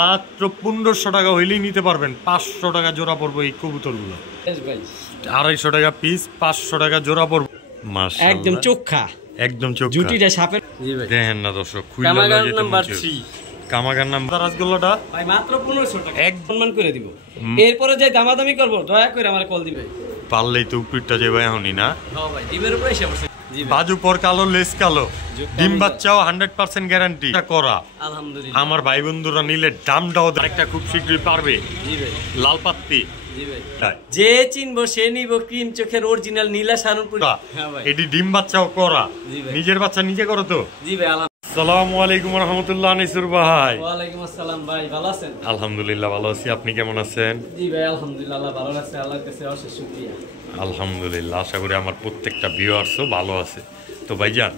মাত্র 1500 টাকা হইলেই নিতে পারবেন। 500 টাকা জোড়া পড়বো এই কবুতরগুলো। 250 টাকা পিস, 500 টাকা জোড়া পড়বো। মাশাআল্লাহ, একদম চোখা, একদম চোখা। জুটিটা সাপের। দেখেন না দর্শক, খুইলা যেতে মনে কামাগার নাম্বার রাসগোল্লাটা ভাই মাত্র 1500 টাকা এক সম্মান করে দিব। এরপরে যাই দামাদামি করব, দয়া করে আমার কল দিবে। পারলেই তো উপরটা যাবে এখনই না। হ্যাঁ ভাই, ডিমের উপরে এসে পড়ছে। বাজু পর কালো, লেস কালো, ডিম বাচ্চাও 100% গ্যারান্টি করা। আলহামদুলিল্লাহ, আমার ভাই বন্ধুরা নিলে দামটাও একটা খুব শীঘ্রই পারবে। জি ভাই, লাল পাত্তি। জি ভাই, যে চিনবো সে নিব ক্রিম চোখের অরিজিনাল নীলা শানুরপুর। হ্যাঁ ভাই, এটি ডিম বাচ্চাও করা। নিজের বাচ্চা নিজে করো তো? জি ভাই। আসসালামু আলাইকুম ওয়া রাহমাতুল্লাহ। আনিসুর ভাই। ওয়া আলাইকুম আসসালাম ভাই, ভালো আছেন? আলহামদুলিল্লাহ ভালো আছি, আপনি কেমন আছেন? জি ভাই আলহামদুলিল্লাহ, আল্লাহ ভালো আছে, আল্লাহর কাছে অশেষ শুকরিয়া। আলহামদুলিল্লাহ, আশা করি আমার প্রত্যেকটা ভিউয়ার্সও ভালো আছে। তো ভাইজান,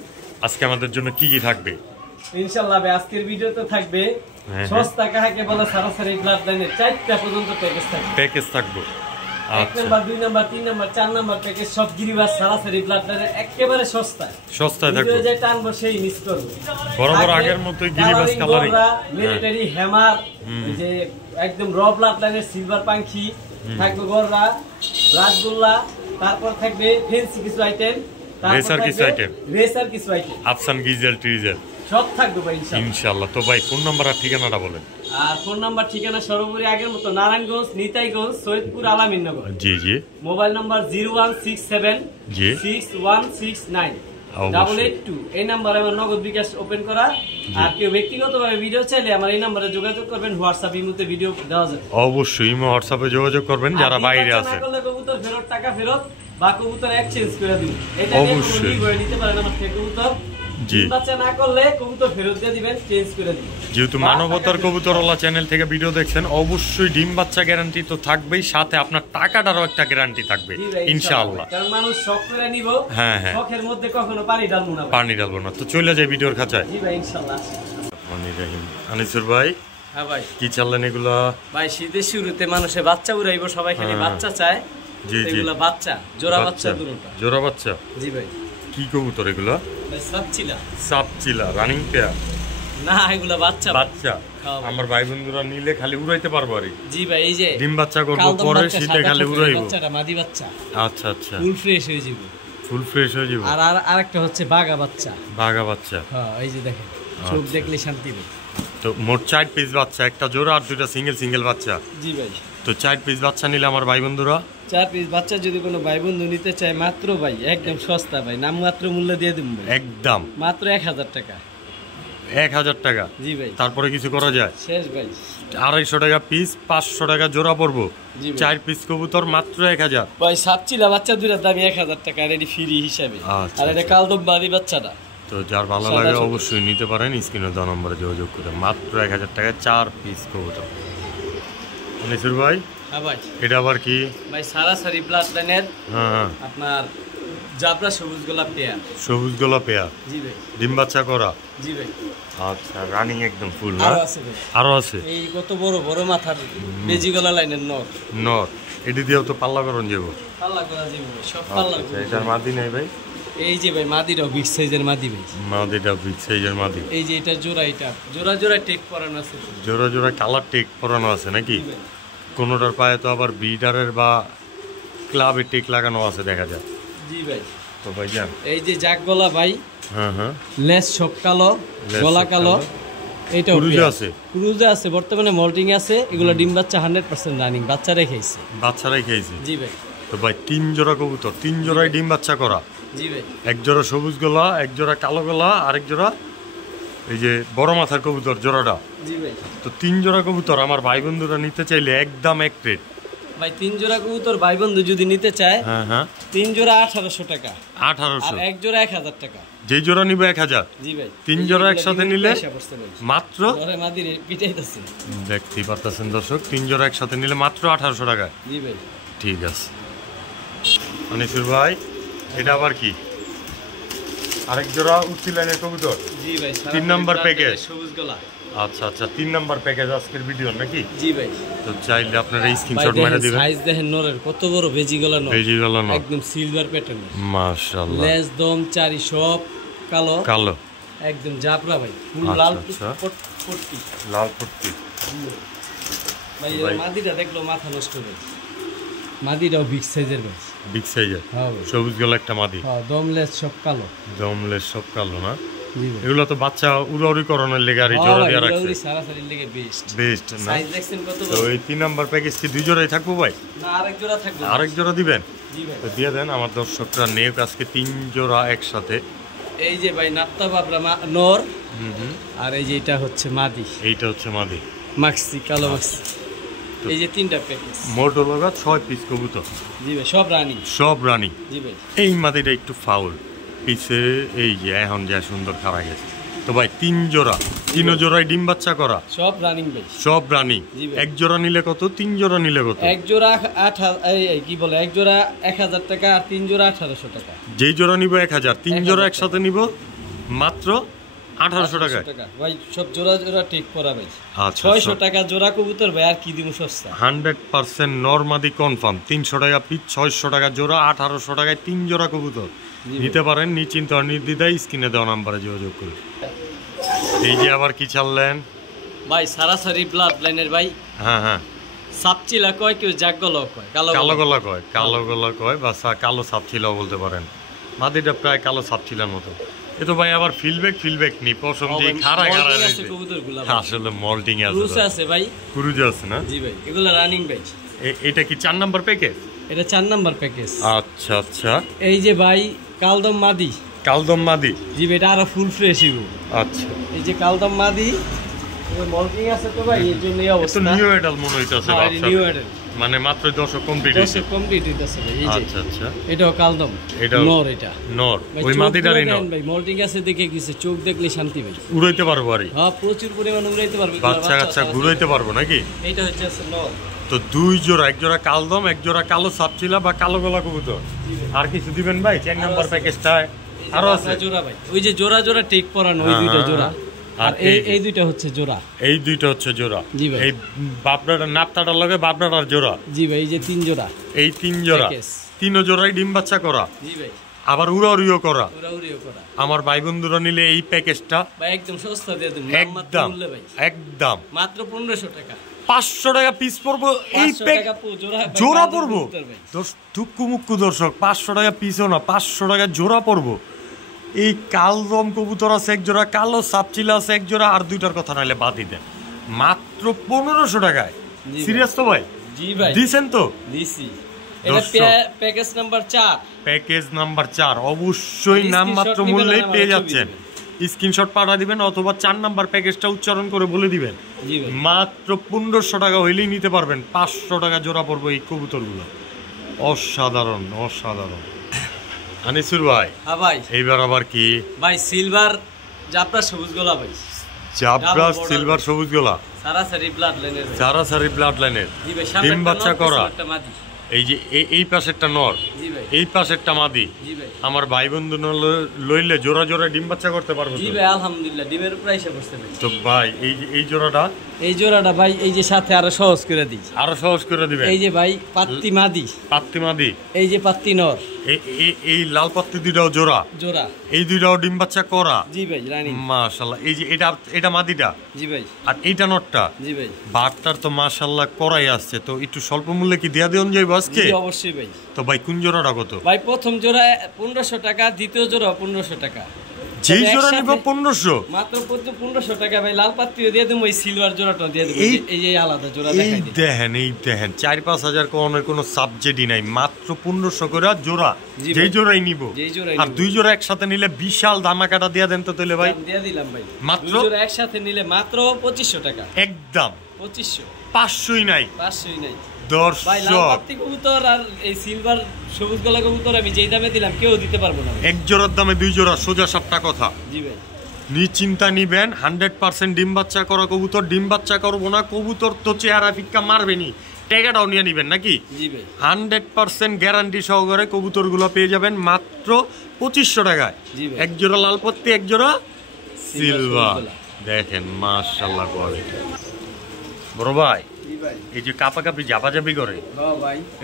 আজকে আমাদের জন্য কি কি থাকবে? ইনশাআল্লাহ ভাই, আজকের ভিডিওতে থাকবে সস্তা কাহাকে বলে সরাসরি ব্লাড লাইনের 4টা পর্যন্ত প্যাকেজ থাকবে। প্যাকেজ থাকবে। 1 number, 2 number, 3 number, 4 number package সব গিরিবাস সরাসরি ব্লাড লাইনের একেবারে সস্তায়। সস্তায় থাকবে। যে টানবো সেই মিস করবে। বরাবর আগের মতই গিরিবাস কালারিং, মিলিটারি হ্যামার, যে একদম র ব্লাড লাইনের সিলভার পাখি থাকবে, গররা, রাসগোল্লা, তারপর থাকবে ফেন্সি কিছু আইটেম, রেসার কিছু আইটেম, আফসান গিজেল টিজেল সব থাকবে ভাই ইনশাআল্লাহ। তো ভাই ফোন নাম্বার আর ঠিকানাটা বলেন। আর ফোন নাম্বার ঠিকানা সর্বোপরি আগের মতো নারায়ণগঞ্জ, নিতাইগঞ্জ, সৈয়দপুর, আলামিননগর। জি জি। Mobile number 0167 6169 882। এই নাম্বারে আমার নগদ বিকাশ ওপেন করা। আর কেউ ব্যক্তিগতভাবে ভিডিও চাইলে আমার এই নাম্বারে যোগাযোগ করবেন। হোয়াটসঅ্যাপ ইমোতে ভিডিও দেওয়া যাবে। অবশ্যই ইমো হোয়াটসঅ্যাপে যোগাযোগ করবেন যারা বাইরে আছে। কবুতর ফেরত, টাকা ফেরত বা কবুতর এক্সচেঞ্জ করে দিন। এটা অবশ্যই নিতে পারেন আমার থেকে কবুতর। জি, বাচ্চা না করলে কবুতর ফেরত দিয়ে দিবেন, চেঞ্জ করে দিবেন। যেহেতু মানবতার কবুতরওয়ালা চ্যানেল থেকে ভিডিও দেখছেন, অবশ্যই ডিম বাচ্চা গ্যারান্টি তো থাকবেই, সাথে আপনার টাকাটারও একটা গ্যারান্টি থাকবে ইনশাআল্লাহ। কারণ মানুষ শখ করে নিব, হ্যাঁ হ্যাঁ, শখের মধ্যে কখনো পানি ঢালবো না, পানি ঢালবো না। তো চলে যাই ভিডিওর খাঁচায়। জি ভাই ইনশাআল্লাহ। আনিসুর ভাই, হ্যাঁ ভাই, কি চাললেন এগুলা? ভাই শীতের শুরুতে মানুষে বাচ্চা উড়াইবো, সবাই খালি বাচ্চা চায়। জি জি, এগুলা বাচ্চা, জোড়া বাচ্চা দুটোটা। জোড়া বাচ্চা? জি ভাই। কি কবুতর এগুলা? ভাই সাপচিলা। সাপচিলা রানিং পেয়ার না, এগুলা বাচ্চা। বাচ্চা আমার ভাই বন্ধুরা নিলে খালি উড়াইতে পারবো আর। জি ভাই, এই যে ডিম বাচ্চা করব, পরে শীতে খালি উড়াইবো। বাচ্চাটা মাদি বাচ্চা। আচ্ছা আচ্ছা, ফুল ফ্রেশ হয়ে যাবে। ফুল ফ্রেশ হয়ে যাবে। আর আরেকটা হচ্ছে বাঘা বাচ্চা। বাঘা বাচ্চা, হ্যাঁ এই যে দেখেন, চোখ দেখলে শান্তি পায়। তো মোট 4 পিস বাচ্চা, একটা জোড়া আর 2টা সিঙ্গেল বাচ্চা। জি ভাই। তো 4 পিস বাচ্চা নিলে আমার ভাই বন্ধুরা, 4 পিস বাচ্চা যদি কোনো ভাই বন্ধু নিতে চায়, মাত্র ভাই একদম সস্তা ভাই, নাম মাত্র মূল্য দিয়ে দেব ভাই, একদম মাত্র 1000 টাকা। 1000 টাকা? জি ভাই। তারপরে কিছু করা যায়? শেষ ভাই। 250 টাকা পিস, 500 টাকা জোড়া পড়বো। 4 পিস কবুতর মাত্র 1000 ভাই। সাপচিলা বাচ্চা দুইটার দাম 1000 টাকা, আর এটি ফ্রি হিসাবে। আর এটা কালদম বাড়ি বাচ্চাটা। তো যার ভালো লাগে অবশ্যই নিতে পারেন, স্ক্রিনে দেওয়া নম্বরে যোগাযোগ করে। মাত্র 1000 টাকা 4 পিস কবুতর। আনিসুর ভাই, হ্যাঁ ভাই, এটা আবার কি? ভাই সরাসরি ব্লাড লাইনের, হ্যাঁ আপনার জাবরা সবুজ গোলাপ পেয়ার। সবুজ গোলাপ পেয়ার? জি ভাই। ডিম বাচ্চা করা? জি ভাই। আচ্ছা, রানিং একদম ফুল না? আরো আছে? এই কত বড় বড় মাথার বেজি গলা লাইনের নর। নর এটি দিয়েও তো পাল্লা করন যাবো? পাল্লা করা যাবে সব পাল্লা। এটার মাদি নাই ভাই? এই যে ভাই মাদিটাও বিগ সাইজের মাদি ভাই। মাদিটা বিগ সাইজের মাদি। এই যে এটা জোড়া, এটা জোড়া জোড়া টেক পরানো আছে। জোড়া জোড়া কালার টেক পরানো আছে নাকি? কোনোটার পায়ে তো আবার ব্রিডারের বা ক্লাবের টেক লাগানো আছে দেখা যায়। জি ভাই। তো ভাই জান, এই যে জাক গলা ভাই, হ্যাঁ হ্যাঁ, লেস সব কালো, গলা কালো। এটা ক্রুজে আছে? ক্রুজে আছে, বর্তমানে মল্টিং আছে। এগুলো ডিম বাচ্চা 100% রানিং, বাচ্চা রেখেছে। বাচ্চারাই খেয়েছে? জি ভাই। তো ভাই 3 জোড়া কবুতর, 3 জোড়াই ডিম বাচ্চা করা? জি ভাই। এক জোড়া সবুজ গলা, এক জোড়া কালো গলা, আরেক জোড়া এই যে বড় মাথার কবুতর জোড়াটা। জি ভাই। তো 3 জোড়া কবুতর আমার ভাই বন্ধুরা নিতে চাইলে একদম এক রেট ভাই। 3 জোড়া কবুতর ভাই বন্ধু যদি নিতে চায়, হ্যাঁ হ্যাঁ, 3 জোড়া 1800 টাকা। 1800? আর এক জোড়া 1000 টাকা। যেই জোড়া নিবে 1000? জি ভাই। 3 জোড়া একসাথে নিলে মাত্র, দেখতেই পারতেছেন দর্শক, 3 জোড়া একসাথে নিলে মাত্র 1800 টাকা। জি ভাই। ঠিক আছে আনিসুর ভাই, এটা আবার কি? আরেক জোড়া উঠতি লাইনের কবুতর? জি ভাই। 3 নাম্বার প্যাকেজ, সবুজ গলা। আচ্ছা আচ্ছা, 3 নাম্বার প্যাকেজ আজকের ভিডিও নাকি? জি ভাই। তো চাইলে আপনারা স্ক্রিনশট মেরে দিবেন। সাইজ দেখেন নরের কত বড় বেজি গলা নর। বেজি গলা নর একদম সিলভার প্যাটার্ন। মাশাআল্লাহ। লেজ দম চারি সব কালো কালো, একদম জাবরা ভাই, ফুল লাল পট্টি। লাল পট্টি। ভাই মাদিটা দেখলো মাথা নষ্ট হয়ে, মাদিটাও বিগ সাইজের ভাই, বিগ সাইজের। হ্যাঁ সবুজ গলা একটা মাদি। হ্যাঁ দমলেস সব কালো, দমলেস সব কালো না? এগুলো তো বাচ্চা উড়াউড়ি করানোর লেগে আর জোড়া দিয়ে রাখছে, সারাসারির লেগে বেস্ট বেস্ট না? সাইজ দেখছেন কত বড়? তো এই 3 নাম্বার প্যাকেজ কি 2 জোড়াই থাকবো ভাই? না আরেক জোড়া থাকবে। আরেক জোড়া দিবেন? জি ভাই। তো দিয়ে দেন আমার দর্শকরা নেক আজকে 3 জোড়া একসাথে। এই যে ভাই নাত্তা বাবরা নর, আর এই যে এটা হচ্ছে মাদি, এইটা হচ্ছে মাদি মাক্সি কালো মাক্সি। এই যে 3টা প্যাকেজ, মোট হলো 6 পিস কবুতর। জি ভাই সব রানিং, সব রানিং। জি ভাই। এই মাদিটা একটু ফাউল পিছে, এই যে এখন যা সুন্দর খাড়া গেছে। তো ভাই 3 জোড়া, 3 জোড়ায় ডিম বাচ্চা করা, সব রানিং ভাই, সব রানিং। এক জোড়া নিলে কত, 3 জোড়া নিলে কত? এক জোড়া 8000, এই কি বলে, এক জোড়া 1000 টাকা আর 3 জোড়া 1800 টাকা। যেই জোড়া নিব 1000, 3 জোড়া একসাথে নিব মাত্র 1800 টাকা ভাই। সব জোড়া জোড়া ঠিক করা ভাই। আচ্ছা 600 টাকা জোড়া কবুতর ভাই, আর কি দিমু সস্তা? 100% নরমাদি কনফার্ম। 300 টাকা পিস, 600 টাকা জোড়া, 1800 টাকায় 3 জোড়া কবুতর নিতে পারেন নিশ্চিন্ত নির্দ্বিধায়। স্ক্রিনে দেওয়া নাম্বারে যোগাযোগ করুন। এই যে আবার কি চাললেন ভাই? সারাসারি ব্লাড লাইনের ভাই। হ্যাঁ হ্যাঁ, সাপচিলা কয়, কেউ জাগগলা কয়, কালো গলা কয়, কালো গলা কয়, বা কালো সাপচিলাও বলতে পারেন। মাদিটা প্রায় কালো সাপচিলার মতো। এ তো ভাই আবার ফিলব্যাক নি পছন্দ দিয়ে খাড়া আছে কবুতরগুলো। আসলে মল্টিং আছে, ক্রুজ আছে ভাই, ক্রুজ আছে না? জি ভাই। এগুলা রানিং ভাই। এটা কি 4 নাম্বার প্যাকেজ? এটা 4 নাম্বার প্যাকেজ। আচ্ছা আচ্ছা। এই যে ভাই কালদম মাদি, কালদম মাদি। জি ভাই, এটা আরো ফুল ফ্রেশ ইবো। আচ্ছা, এই যে কালদম মাদি, মল্টিং আছে তো ভাই, এর জন্য এই অবস্থা। তো নিউ এডাল মনে হইতাছে বাচ্চা, নিউ এডাল মানে মাত্র 10 কমপ্লিট হইতাছে ভাই। এই যে আচ্ছা আচ্ছা, এটাও কালদম, এটা নর, এটা নর। ওই মাদিটারই নর ভাই। মল্টিং আছে দেখে কিছে, চোখ দেখলে শান্তি ভাই। উড়াইতে পারবো আর? হ্যাঁ প্রচুর পরিমাণ উড়াইতে পারবে, বাচ্চা কাচ্চা ঘুরাইতে পারবো নাকি? এইটা হচ্ছে নর। তো 2 জোড়া, এক জোড়া কালদম, এক জোড়া কালো সাপচিলা বা কালো গলা কবুতর। আর কিছু দিবেন ভাই 4 নাম্বার প্যাকেজটায়? আরো আছে জোড়া ভাই, ওই যে জোড়া জোড়া ঠিক পরানো, ওই দুইটা জোড়া। আর এই দুইটা হচ্ছে জোড়া, এই দুইটা হচ্ছে জোড়া। জি ভাই। এই বাবরাটা নাপতাটার লগে বাবরাটার জোড়া। জি ভাই। এই যে 3 জোড়া, এই 3 জোড়া, 3 জোড়াই ডিম বাচ্চা করা। জি ভাই। আবার উড়াউড়িও করা। উড়াউড়িও করা। আমার ভাই বন্ধুরা নিলে এই প্যাকেজটা ভাই একদম সস্তা দিয়ে দেব, একদম একদম মাত্র 1500 টাকা। 500 টাকা পিস পড়বো এই জোড়া পড়বো। টুকু মুক্কু দর্শক, 500 টাকা পিসও না, 500 টাকা জোড়া পড়বো। এই কালদম কবুতর আছে এক জোড়া, কালো সাপচিলা আছে এক জোড়া, আর 2টার কথা নাহলে বাদই দেন, মাত্র 1500 টাকায়। সিরিয়াস তো ভাই? জি ভাই। দিছেন তো? দিছি। এটা প্যাকেজ নাম্বার 4। প্যাকেজ নাম্বার 4 অবশ্যই নামমাত্র মূল্যেই পেয়ে যাচ্ছেন। স্ক্রিনশট পাঠিয়ে দিবেন অথবা 4 নাম্বার প্যাকেজটা উচ্চারণ করে বলে দিবেন। মাত্র 1500 টাকা হইলেই নিতে পারবেন। 500 টাকা জোড়া পড়বে এই কবুতরগুলো। অসাধারণ অসাধারণ। আনিসুর ভাই। হ্যাঁ ভাই। এইবার আবার কি ভাই? সিলভার জাবরা সবুজ গলা ভাই। জাবরা সিলভার সবুজ গলা, সারাসারি ব্লাড লাইনের, সারাসারি ব্লাড লাইনের, ডিম বাচ্চা করা। এই যে এই পাশেরটা নর, এই পাশেরটা মাদি। আমার ভাই বন্ধু লইলে জোড়া জোড়া ডিম বাচ্চা করতে পারবো? জি ভাই আলহামদুলিল্লাহ, ডিমের উপর এসে বসতে ভাই। তো ভাই এই জোড়াটা, এই জোড়াটা ভাই এই যে সাথে আরো সহজ করে দিই, আরো সহজ করে দিবেন। এই যে ভাই পাত্তি মাদি, পাত্তি মাদি, এই যে পাত্তি নর, এই লাল পাত্তি দুইটাও জোড়া, জোড়া, এই দুইটাও ডিম বাচ্চা করা। জি ভাই রানী মাশাআল্লাহ। এই যে এটা মাদিটা, জি ভাই, আর এইটা নরটা, জি ভাই। বাটটার তো মাশাআল্লাহ করাই আসছে, তো একটু স্বল্প মূল্যে কি দেয়া দেন যাইব আজকে? জি অবশ্যই ভাই। তো ভাই কোন জোড়াটা কত? ভাই প্রথম জোড়া 1500 টাকা, দ্বিতীয় জোড়া 1500 টাকা। যেই জোড়া নিব 1500, মাত্র 1500 টাকা ভাই। লাল পাত্তিও দিয়ে দেব, ওই সিলভার জোড়াটা দিয়ে দেব। এই যে আলাদা জোড়া দেখাই দিই। এই দেখেন 4-5 হাজার কোনের কোনো সাবজেক্টই নাই, মাত্র 1500 করে জোড়া। যেই জোড়াই নিব, আর 2 জোড়া একসাথে নিলে বিশাল ধামাকাটা দিয়ে দেন তো তাহলে ভাই। দিয়ে দিলাম ভাই। মাত্র 2 জোড়া একসাথে নিলে মাত্র 2500 টাকা একদম। 2500, 500ই নাই, 500ই নাই দর্শক। ভাই লাল পাত্তি কবুতর আর এই সিলভার সবুজ গলা কবুতর আমি যেই দামে দিলাম কেউ দিতে পারবো না। এক জোড়ার দামে 2 জোড়া, সোজা সাপটা কথা। জি ভাই। নিশ্চিন্তা নিবেন, 100% ডিম বাচ্চা করা কবুতর। ডিম বাচ্চা করবো না কবুতর তো চেহারা ফিক্কা মারবেনি, টাকাটাও নিয়ে নিবেন নাকি? জি ভাই। 100% গ্যারান্টি সহকারে কবুতরগুলো পেয়ে যাবেন মাত্র 2500 টাকায়। এক জোড়া লাল পত্তি, এক জোড়া সিলভার। দেখেন মাশাআল্লাহ কোয়ালিটি। বড় ভাই, এই যে কাপাকাপি জাপাজাপি করে,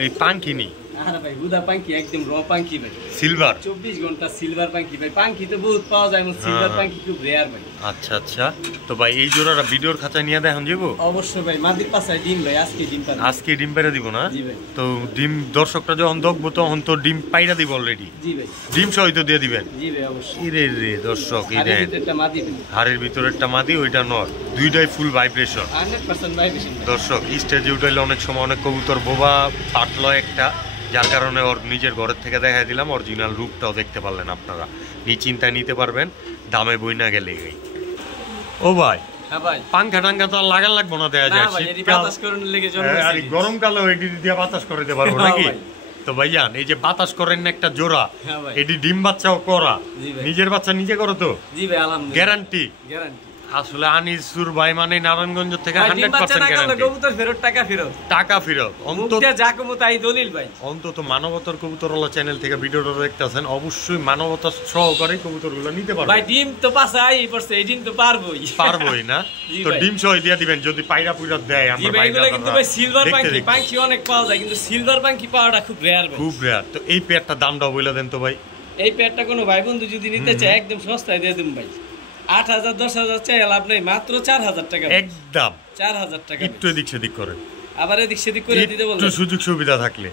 এই পাঙ্কিনি আরে ভাই হুদা পাঙ্কি একদম র পাঙ্কি ভাই, সিলভার 24 ঘন্টা সিলভার পাঙ্কি ভাই। পাঙ্কি তো বহুত পাওয়া যায়, কিন্তু সিলভার পাঙ্কি খুব রেয়ার ভাই। আচ্ছা আচ্ছা, তো ভাই এই জোড়াটা ভিডিওর খাঁচায় নিয়ে দেখান যাবো? অবশ্যই ভাই, মাদির পাশায় ডিম ভাই, আজকে ডিম পাবে। আজকে ডিম পাইরা দিব না? জি ভাই। তো ডিম দর্শকরা যখন দেখবো তখন তো ডিম পাইরা দিব অলরেডি? জি ভাই। ডিম সহিত দিয়ে দিবেন? জি ভাই অবশ্যই। ইরে রে দর্শক, হাড়ের ভিতরে একটা মাদি ভাই, হাড়ের ভিতরে একটা মাদি, ওইটা নর, দুইটাই ফুল ভাইব্রেশন 100% ভাইব্রেশন। দর্শক স্টেজে উঠাইলে অনেক সময় অনেক কবুতর বোবা পাটলো একটা, যার কারণে ওর নিজের ঘরের থেকে দেখাই দিলাম, অরিজিনাল রূপটাও দেখতে পারলেন আপনারা, নিশ্চিন্তায় নিতে পারবেন, দামে বই না গেলে। ও ভাই পাঙ্খা টাঙ্খা তো আর লাগার লাগবো না, দেয়া যায় আর গরমকালে এটি দিয়ে বাতাস করে দিতে পারবো নাকি? তো ভাইয়ান এই যে বাতাস করেন না একটা জোড়া, এটি ডিম বাচ্চাও করা, নিজের বাচ্চা নিজে করো তো? জি ভাই আলহামদুলিল্লাহ, গ্যারান্টি। আসলে আনিসুর ভাই মানে নারায়ণগঞ্জ থেকে 100% গ্যারান্টি, কবুতর ফেরত, টাকা ফেরত, টাকা ফেরত। অন্তত যা কমু তাই দলিল ভাই। অন্তত মানবতার কবুতরওয়ালা চ্যানেল থেকে ভিডিওটা দেখতেছেন, অবশ্যই মানবতার সহকারে কবুতরগুলো নিতে পারবেন ভাই। ডিম তো পাছাই পড়ছে, এই ডিম তো পারবই না? তো ডিম সহ দিয়ে দিবেন যদি পায়রা পুইরা দেয়। আমরা ভাইগুলো কিন্তু ভাই সিলভার পাঙ্কি, পাঙ্কি অনেক পাওয়া যায়, কিন্তু সিলভার পাঙ্কি পাওয়াটা খুব রেয়ার ভাই, খুব রেয়ার। তো এই পেয়ারটা দামটা বলে দেন তো ভাই। এই পেয়ারটা কোনো ভাই বন্ধু যদি নিতে চায় একদম সস্তায় দিয়ে দিন ভাই। 8,000 10,000 চাই লাভ নাই, মাত্র 4,000 টাকা একদম। 4,000 টাকা। একটু এদিক সেদিক করেন, আবার এদিক সেদিক করে দিতে বলবেন, একটু সুযোগ সুবিধা থাকলে।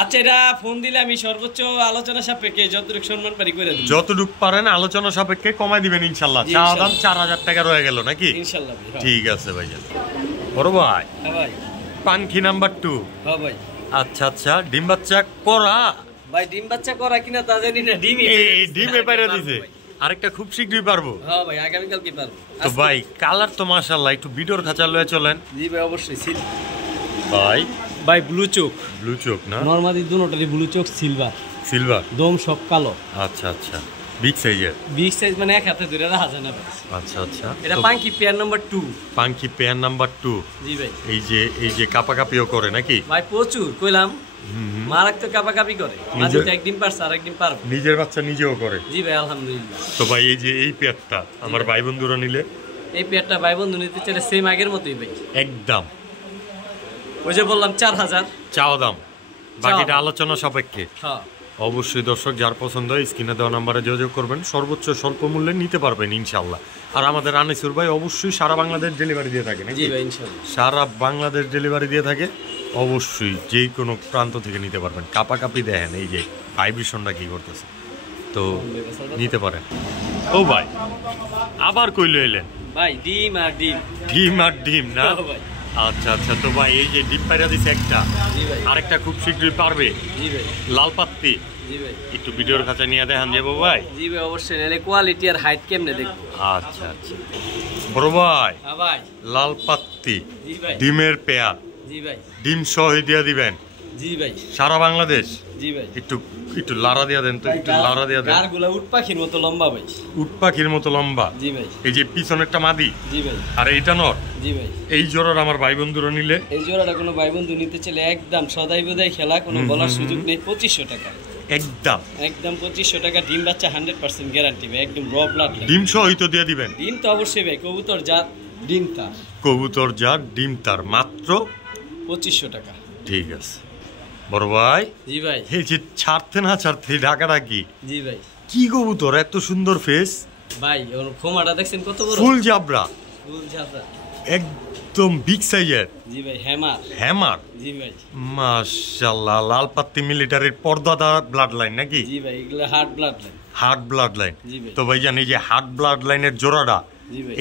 আচ্ছা এটা ফোন দিলে আমি সর্বোচ্চ আলোচনা সাপেক্ষে যতটুকু সম্মান পারি করে দেব, যতটুকু পারেন আলোচনা সাপেক্ষে কমাই দিবেন ইনশাআল্লাহ। চাওয়া দাম 4,000 টাকা রয়ে গেল নাকি? ইনশাআল্লাহ ভাই। ঠিক আছে ভাইজান। বড় ভাই, হ্যাঁ ভাই, পাঙ্খি নাম্বার 2। হ্যাঁ ভাই। আচ্ছা আচ্ছা, ডিম বাচ্চা করা ভাই, ডিম বাচ্চা করা কিনা তা জানি না, ডিমে পাইরা দিছে, আরেকটা খুব শীঘ্রই পারবো। হ্যাঁ ভাই, আগামী কালকে পারবো। তো ভাই কালার তো মাশাআল্লাহ, একটু ভিডিওর খাঁচা লয়ে চলেন। জি ভাই অবশ্যই। ভাই ব্লু চোখ না? নরমালি দুটোটারই ব্লু চোখ, সিলভার দম সব কালো। আচ্ছা আচ্ছা, বিগ সাইজের? বিগ সাইজ মানে এক হাতে ধরে রাখা যায় না ভাই। আচ্ছা আচ্ছা, এটা পাঙ্কি পেয়ার নাম্বার 2। পাঙ্কি pair number 2। জি ভাই। এই যে কাপাকাপিও করে নাকি? ভাই প্রচুর কইলাম, মারাত্মক কাপাকাপি করে, মাঝে একদিন পারছে আর একদিন পারবো। নিজের বাচ্চা নিজেও করে? জি ভাই আলহামদুলিল্লাহ। তো ভাই এই যে এই পেয়ারটা আমার ভাই বন্ধুরা নিলে? এই পেয়ারটা ভাই বন্ধু নিতে চাইলে সেম আগের মতোই ভাই, একদম ওই যে বললাম 4,000 চাওয়া দাম, বাকিটা আলোচনা সাপেক্ষে। হ্যাঁ অবশ্যই দর্শক যার পছন্দ হয় স্ক্রিনে দেওয়া নাম্বারে যোগাযোগ করবেন, সর্বোচ্চ স্বল্প মূল্যে নিতে পারবেন ইনশাআল্লাহ। আর আমাদের আনিসুর ভাই অবশ্যই সারা বাংলাদেশ ডেলিভারি দিয়ে থাকে নাকি? জি ভাই ইনশাআল্লাহ, সারা বাংলাদেশ ডেলিভারি দিয়ে থাকে, অবশ্যই যে কোনো প্রান্ত থেকে নিতে পারবেন। কাপাকাপি দেখেন এই যে ভাইব্রেশনটা কি করতেছে, তো নিতে পারেন। ও ভাই আবার কইলো এলেন ভাই, ডিম আর ডিম, ডিম আর ডিম না? আচ্ছা আচ্ছা, তো ভাই এই যে ডিম পাইরা দিছে একটা, আরেকটা খুব শীঘ্রই পারবে। জি ভাই। লাল পাত্তি? জি ভাই। একটু ভিডিওর কাছে নিয়ে দেখান যাবো ভাই? জি ভাই অবশ্যই, নালে কোয়ালিটি আর হাইট কেমনে দেখবো। আচ্ছা আচ্ছা বড় ভাই, হ্যাঁ ভাই। লাল পাত্তি, জি ভাই। ডিমের পেয়ার? জি ভাই। ডিম সহ দিয়ে দিবেন? জি ভাই। সারা বাংলাদেশ? জি ভাই। একটু লারা দিয়া দেন তো, একটু লারা দিয়া দেন। গারগুলা উট পাখির মতো লম্বা ভাই। উট পাখির মতো লম্বা? জি ভাই। এই যে পিছনেরটা মাদি? জি ভাই। আর এইটা নর? জি ভাই। এই জোড়ার আমার ভাই বন্ধুরা নিলে? এই জোড়াটা কোনো ভাই বন্ধু নিতে চাইলে একদম সদাই বোধাই খেলা, কোনো বলার সুযোগ নেই, 2500 টাকা একদম। একদম 2500 টাকা। ডিম বাচ্চা 100% গ্যারান্টি ভাই, একদম র ব্লাড। ডিম সহই তো দিয়ে দিবেন? ডিম তো অবশ্যই ভাই, কবুতর জাত ডিম তার। কবুতর জাত ডিম তার, মাত্র 2500 টাকা। ঠিক আছে বড় ভাই। জি ভাই। এই যে ছাড়তে না ছাড়তে ঢাকাটা কি? জি ভাই। কি কবুতর, এত সুন্দর ফেস ভাই, ওর খোমাটা দেখছেন কত বড়? ফুল জাবরা, ফুল জাবরা, একদম বিগ সাইজের। জি ভাই। হ্যামার? জি ভাই। মাশাআল্লাহ, লাল পাত্তি মিলিটারির পর্দাদা ব্লাড লাইন নাকি? জি ভাই, এগুলো heart blood line. Heart blood line? জি ভাই। তো ভাইজান এই যে হার্ট ব্লাড লাইনের জোড়াটা, জি ভাই,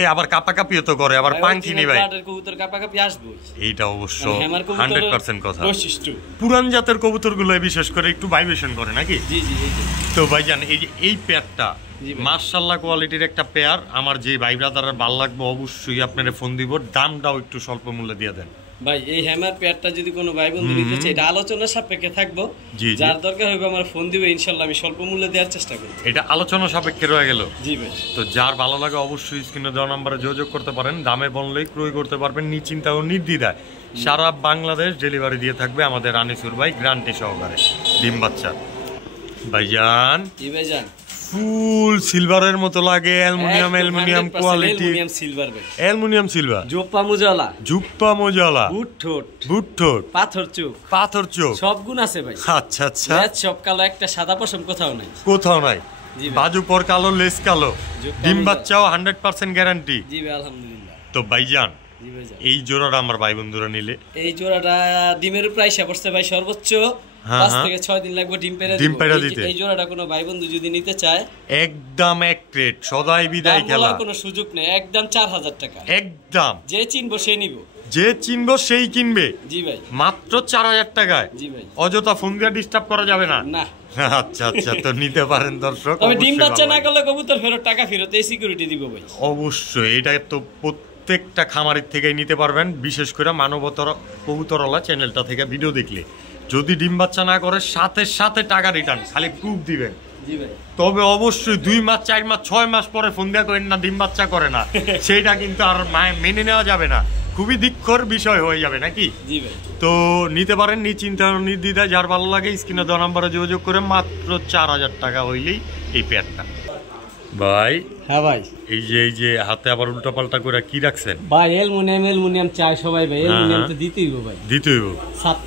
এই আবার কাপাকাপিও তো করে, আবার পাঙ্কি নি ভাই? কবুতর কাপাকাপি আসবে, এইটা অবশ্য হ্যামার 100% কথা। বৈশিষ্ট্য পুরান জাতের কবুতরগুলো বিশেষ করে একটু ভাইব্রেশন করে নাকি? জি জি। তো ভাইজান এই যে এই পেয়ারটা মাশাআল্লাহ কোয়ালিটির একটা পেয়ার, আমার যে ভাই ব্রাদারের ভালো লাগবে অবশ্যই আপনারে ফোন দিব, দামটাও একটু স্বল্প মূল্যে দিয়ে দেন ভাই। এই হ্যামার পেয়ারটা যদি কোনো ভাই বন্ধু নিতে চায়, এটা আলোচনা সাপেক্ষে থাকবো, যার দরকার হবে আমার ফোন দিবে, ইনশাআল্লাহ আমি স্বল্প মূল্যে দেওয়ার চেষ্টা করব। এটা আলোচনা সাপেক্ষে রয়ে গেল। জি ভাই। তো যার ভালো লাগে অবশ্যই স্ক্রিনে দেওয়া নম্বরে যোগাযোগ করতে পারেন, দামে বললেই ক্রয় করতে পারবেন নিশ্চিন্তা ও নির্দ্বিধায়। সারা বাংলাদেশ ডেলিভারি দিয়ে থাকবে আমাদের আনিসুর ভাই, গ্যারান্টি সহকারে ডিম বাচ্চা। ভাইজান জি ভাইজান, ফুল সিলভারের মতো লাগে, অ্যালুমিনিয়াম কোয়ালিটি, সিলভার ভাই, অ্যালুমিনিয়াম সিলভার, জুপ্পা মোজালা, বুট ঠোঁট, পাথর চোখ, সব গুণ আছে ভাই। আচ্ছা আচ্ছা, সব কালো, একটা সাদা পশম কোথাও নাই। বাজু পর কালো, লেস কালো, ডিম বাচ্চাও 100% গ্যারান্টি। জি ভাই আলহামদুলিল্লাহ। তো ভাইজান এই জোড়াটা আমার ভাই বন্ধুরা নিলে, এই জোড়াটা ডিমের প্রাইস পড়ছে ভাই সর্বোচ্চ 5 থেকে 6 দিন লাগবে ডিম পেড়া দিতে। এই জোড়াটা কোনো ভাই বন্ধু যদি নিতে চায় একদম এক রেট, সদাই বিদায় খেলা, কোনো সুযোগ নেই, একদম 4000 টাকা একদম। যে চিনবো সে নিব, যে চিনবো সেই কিনবে। জি ভাই মাত্র 4000 টাকায়। জি ভাই, অযথা ফোন দিয়ে ডিস্টার্ব করা যাবে না। না আচ্ছা আচ্ছা, তো নিতে পারেন দর্শক। তবে ডিম বাচ্চা না করলে কবুতর ফেরত, টাকা ফেরত, এই সিকিউরিটি দিব ভাই। অবশ্যই, এটা তো প্রত্যেকটা খামারের থেকেই নিতে পারবেন, বিশেষ করে মানবতর কবুতরওয়ালা চ্যানেলটা থেকে ভিডিও দেখলে। যদি ডিম বাচ্চা না করে সাথে সাথে টাকা রিটার্ন, খালি প্রুফ দিবেন। তবে অবশ্যই 2 মাস 4 মাস 6 মাস পরে ফোন দেওয়া করেন না ডিম বাচ্চা করে না, সেইটা কিন্তু আর মেনে নেওয়া যাবে না, খুবই দুঃখের বিষয় হয়ে যাবে নাকি। তো নিতে পারেন নিশ্চিন্তা নির্দ্বিধায়, যার ভালো লাগে স্ক্রিনে দেওয়া নাম্বারে যোগাযোগ করে মাত্র 4000 টাকা হইলেই এই পেয়ারটা। ভাই হ্যাঁ ভাই, এই যে হাতে আবার উল্টা পাল্টা করে কি রাখছেন ভাই? অ্যালুমিনিয়াম চাই সবাই ভাই, অ্যালুমিনিয়াম তো দিতেই হবে ভাই, দিতেই হবে। সাত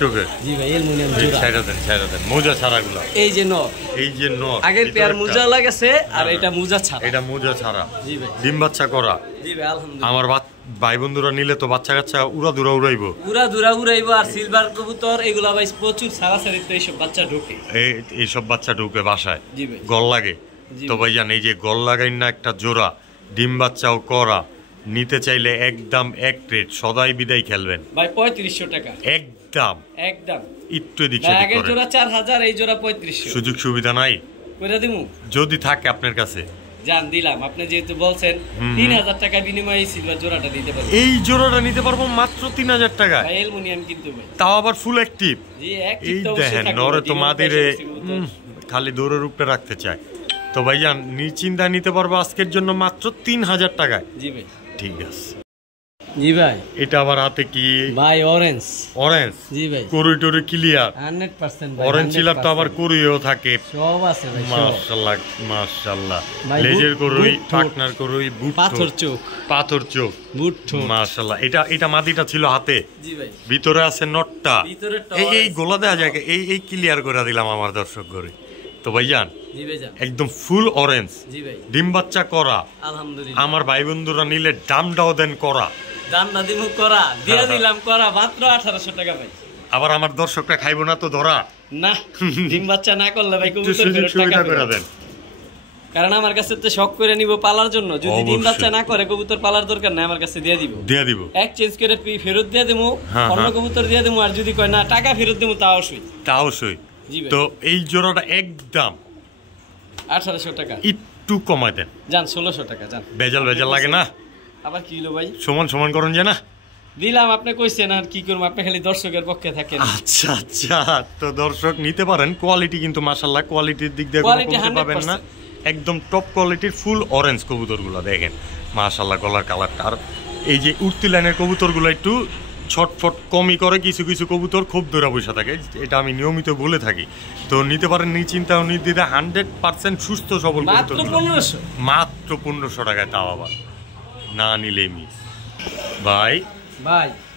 চোখে জি ভাই, অ্যালুমিনিয়াম জোড়া। ছাইরা দেন মোজা ছাড়াগুলো। এই যে নর আগের পেয়ার মোজা লাগাছে, আর এটা মোজা ছাড়া। জি ভাই, ডিম বাচ্চা করা। জি ভাই আলহামদুলিল্লাহ। আমার ভাই বন্ধুরা নিলে তো বাচ্চা কাচ্চা উড়াইবো। আর সিলভার কবুতর এগুলা ভাই প্রচুর ছাড়াছাড়িতে এইসব বাচ্চা ঢুকে বাসায়, গল লাগে। তো ভাইজান এই যে গল লাগাই না একটা জোড়া, ডিম বাচ্চাও করা, নিতে চাইলে একদম এক রেট, সদাই বিদায় খেলবেন ভাই। 3500 টাকা একদম। একটু এদিকে আগের জোড়া 4000, এই জোড়া 3500। সুযোগ সুবিধা নাই কইরা দিমু যদি থাকে আপনার কাছে, জান দিলাম। আপনি যেহেতু বলছেন 3000 টাকা বিনিময়ে সিলভার জোড়াটা দিতে পারবো। এই জোড়াটা নিতে পারবো মাত্র 3000 টাকা। অ্যালুমিনিয়াম কিন্তু ভাই, তাও আবার ফুল অ্যাক্টিভ। জি অ্যাক্টিভ তো দেখেন, নরে তো মাদিরে খালি দৌড়ের উপরে রাখতে চায়। তো ভাইজান নিশ্চিন্তা নিতে পারবো আজকের জন্য মাত্র 3000 টাকায়। জি ভাই ঠিক আছে। জি ভাই, এটা আবার হাতে কি ভাই? অরেঞ্জ। জি ভাই, কুরুই টুরি ক্লিয়ার 100% ভাই। অরেঞ্জ চিলার তো আবার কুরুইও থাকে, সব আছে ভাই। মাশাআল্লাহ লেজের কুরুই, পার্টনার কুরুই, বুট পাথর চোখ, বুট মাশাআল্লাহ। এটা মাদিটা ছিল হাতে। জি ভাই, ভিতরে আছে নটটা, এই গোলা দেয়া যায়, এই ক্লিয়ার করে দিলাম আমার দর্শক করে। তো ভাইজান একদম ফুল অরেঞ্জ, ডিম বাচ্চা করা, আলহামদুলিল্লাহ। আমার ভাই বন্ধুরা নিলে দামটাও দেন করা, দাম না দিমু করা দিয়ে দিলাম করা, মাত্র 1800 টাকা ভাই। আবার আমার দর্শকরা খাইবো না তো ধরা না, ডিম বাচ্চা না করলে ভাই কবুতর টাকা করে দেন। কারণ আমার কাছে তো শখ করে নিব পালার জন্য, যদি ডিম বাচ্চা না করে কবুতর পালার দরকার নাই, আমার কাছে দিয়ে দিব এক্সচেঞ্জ করে ফেরত দিয়ে দেবো, অন্য কবুতর দিয়ে দেবো। আর যদি কয় না টাকা ফেরত দেবো, তাও সই। তো এই জোড়াটা একদম 1800 টাকা, একটু কমাই দেন জান, 1600 টাকা জান। বেজাল লাগে না আবার কি হলো ভাই? সমান করুন যে না দিলাম, আপনি কইছেন আর কি করব, আপনি খালি দর্শকের পক্ষে থাকেন। আচ্ছা আচ্ছা, তো দর্শক নিতে পারেন। কোয়ালিটি কিন্তু মাশাআল্লাহ, কোয়ালিটির দিক দিয়ে কোনো কমতি পাবেন না, একদম টপ কোয়ালিটির ফুল অরেঞ্জ কবুতরগুলো দেখেন মাশাআল্লাহ, গলার কালারটা। আর এই যে উঠতি লাইনের কবুতরগুলো একটু ছটফট কমই করে, কিছু কবুতর খুব দৌড়া বসে থাকে, এটা আমি নিয়মিত বলে থাকি। তো নিতে পারেন নিশ্চিন্তা ও নির্দ্বিধায়, 100% সুস্থ সবল কবুতর, মাত্র 1500 টাকায়, তাও আবার না নিলে মিস। ভাই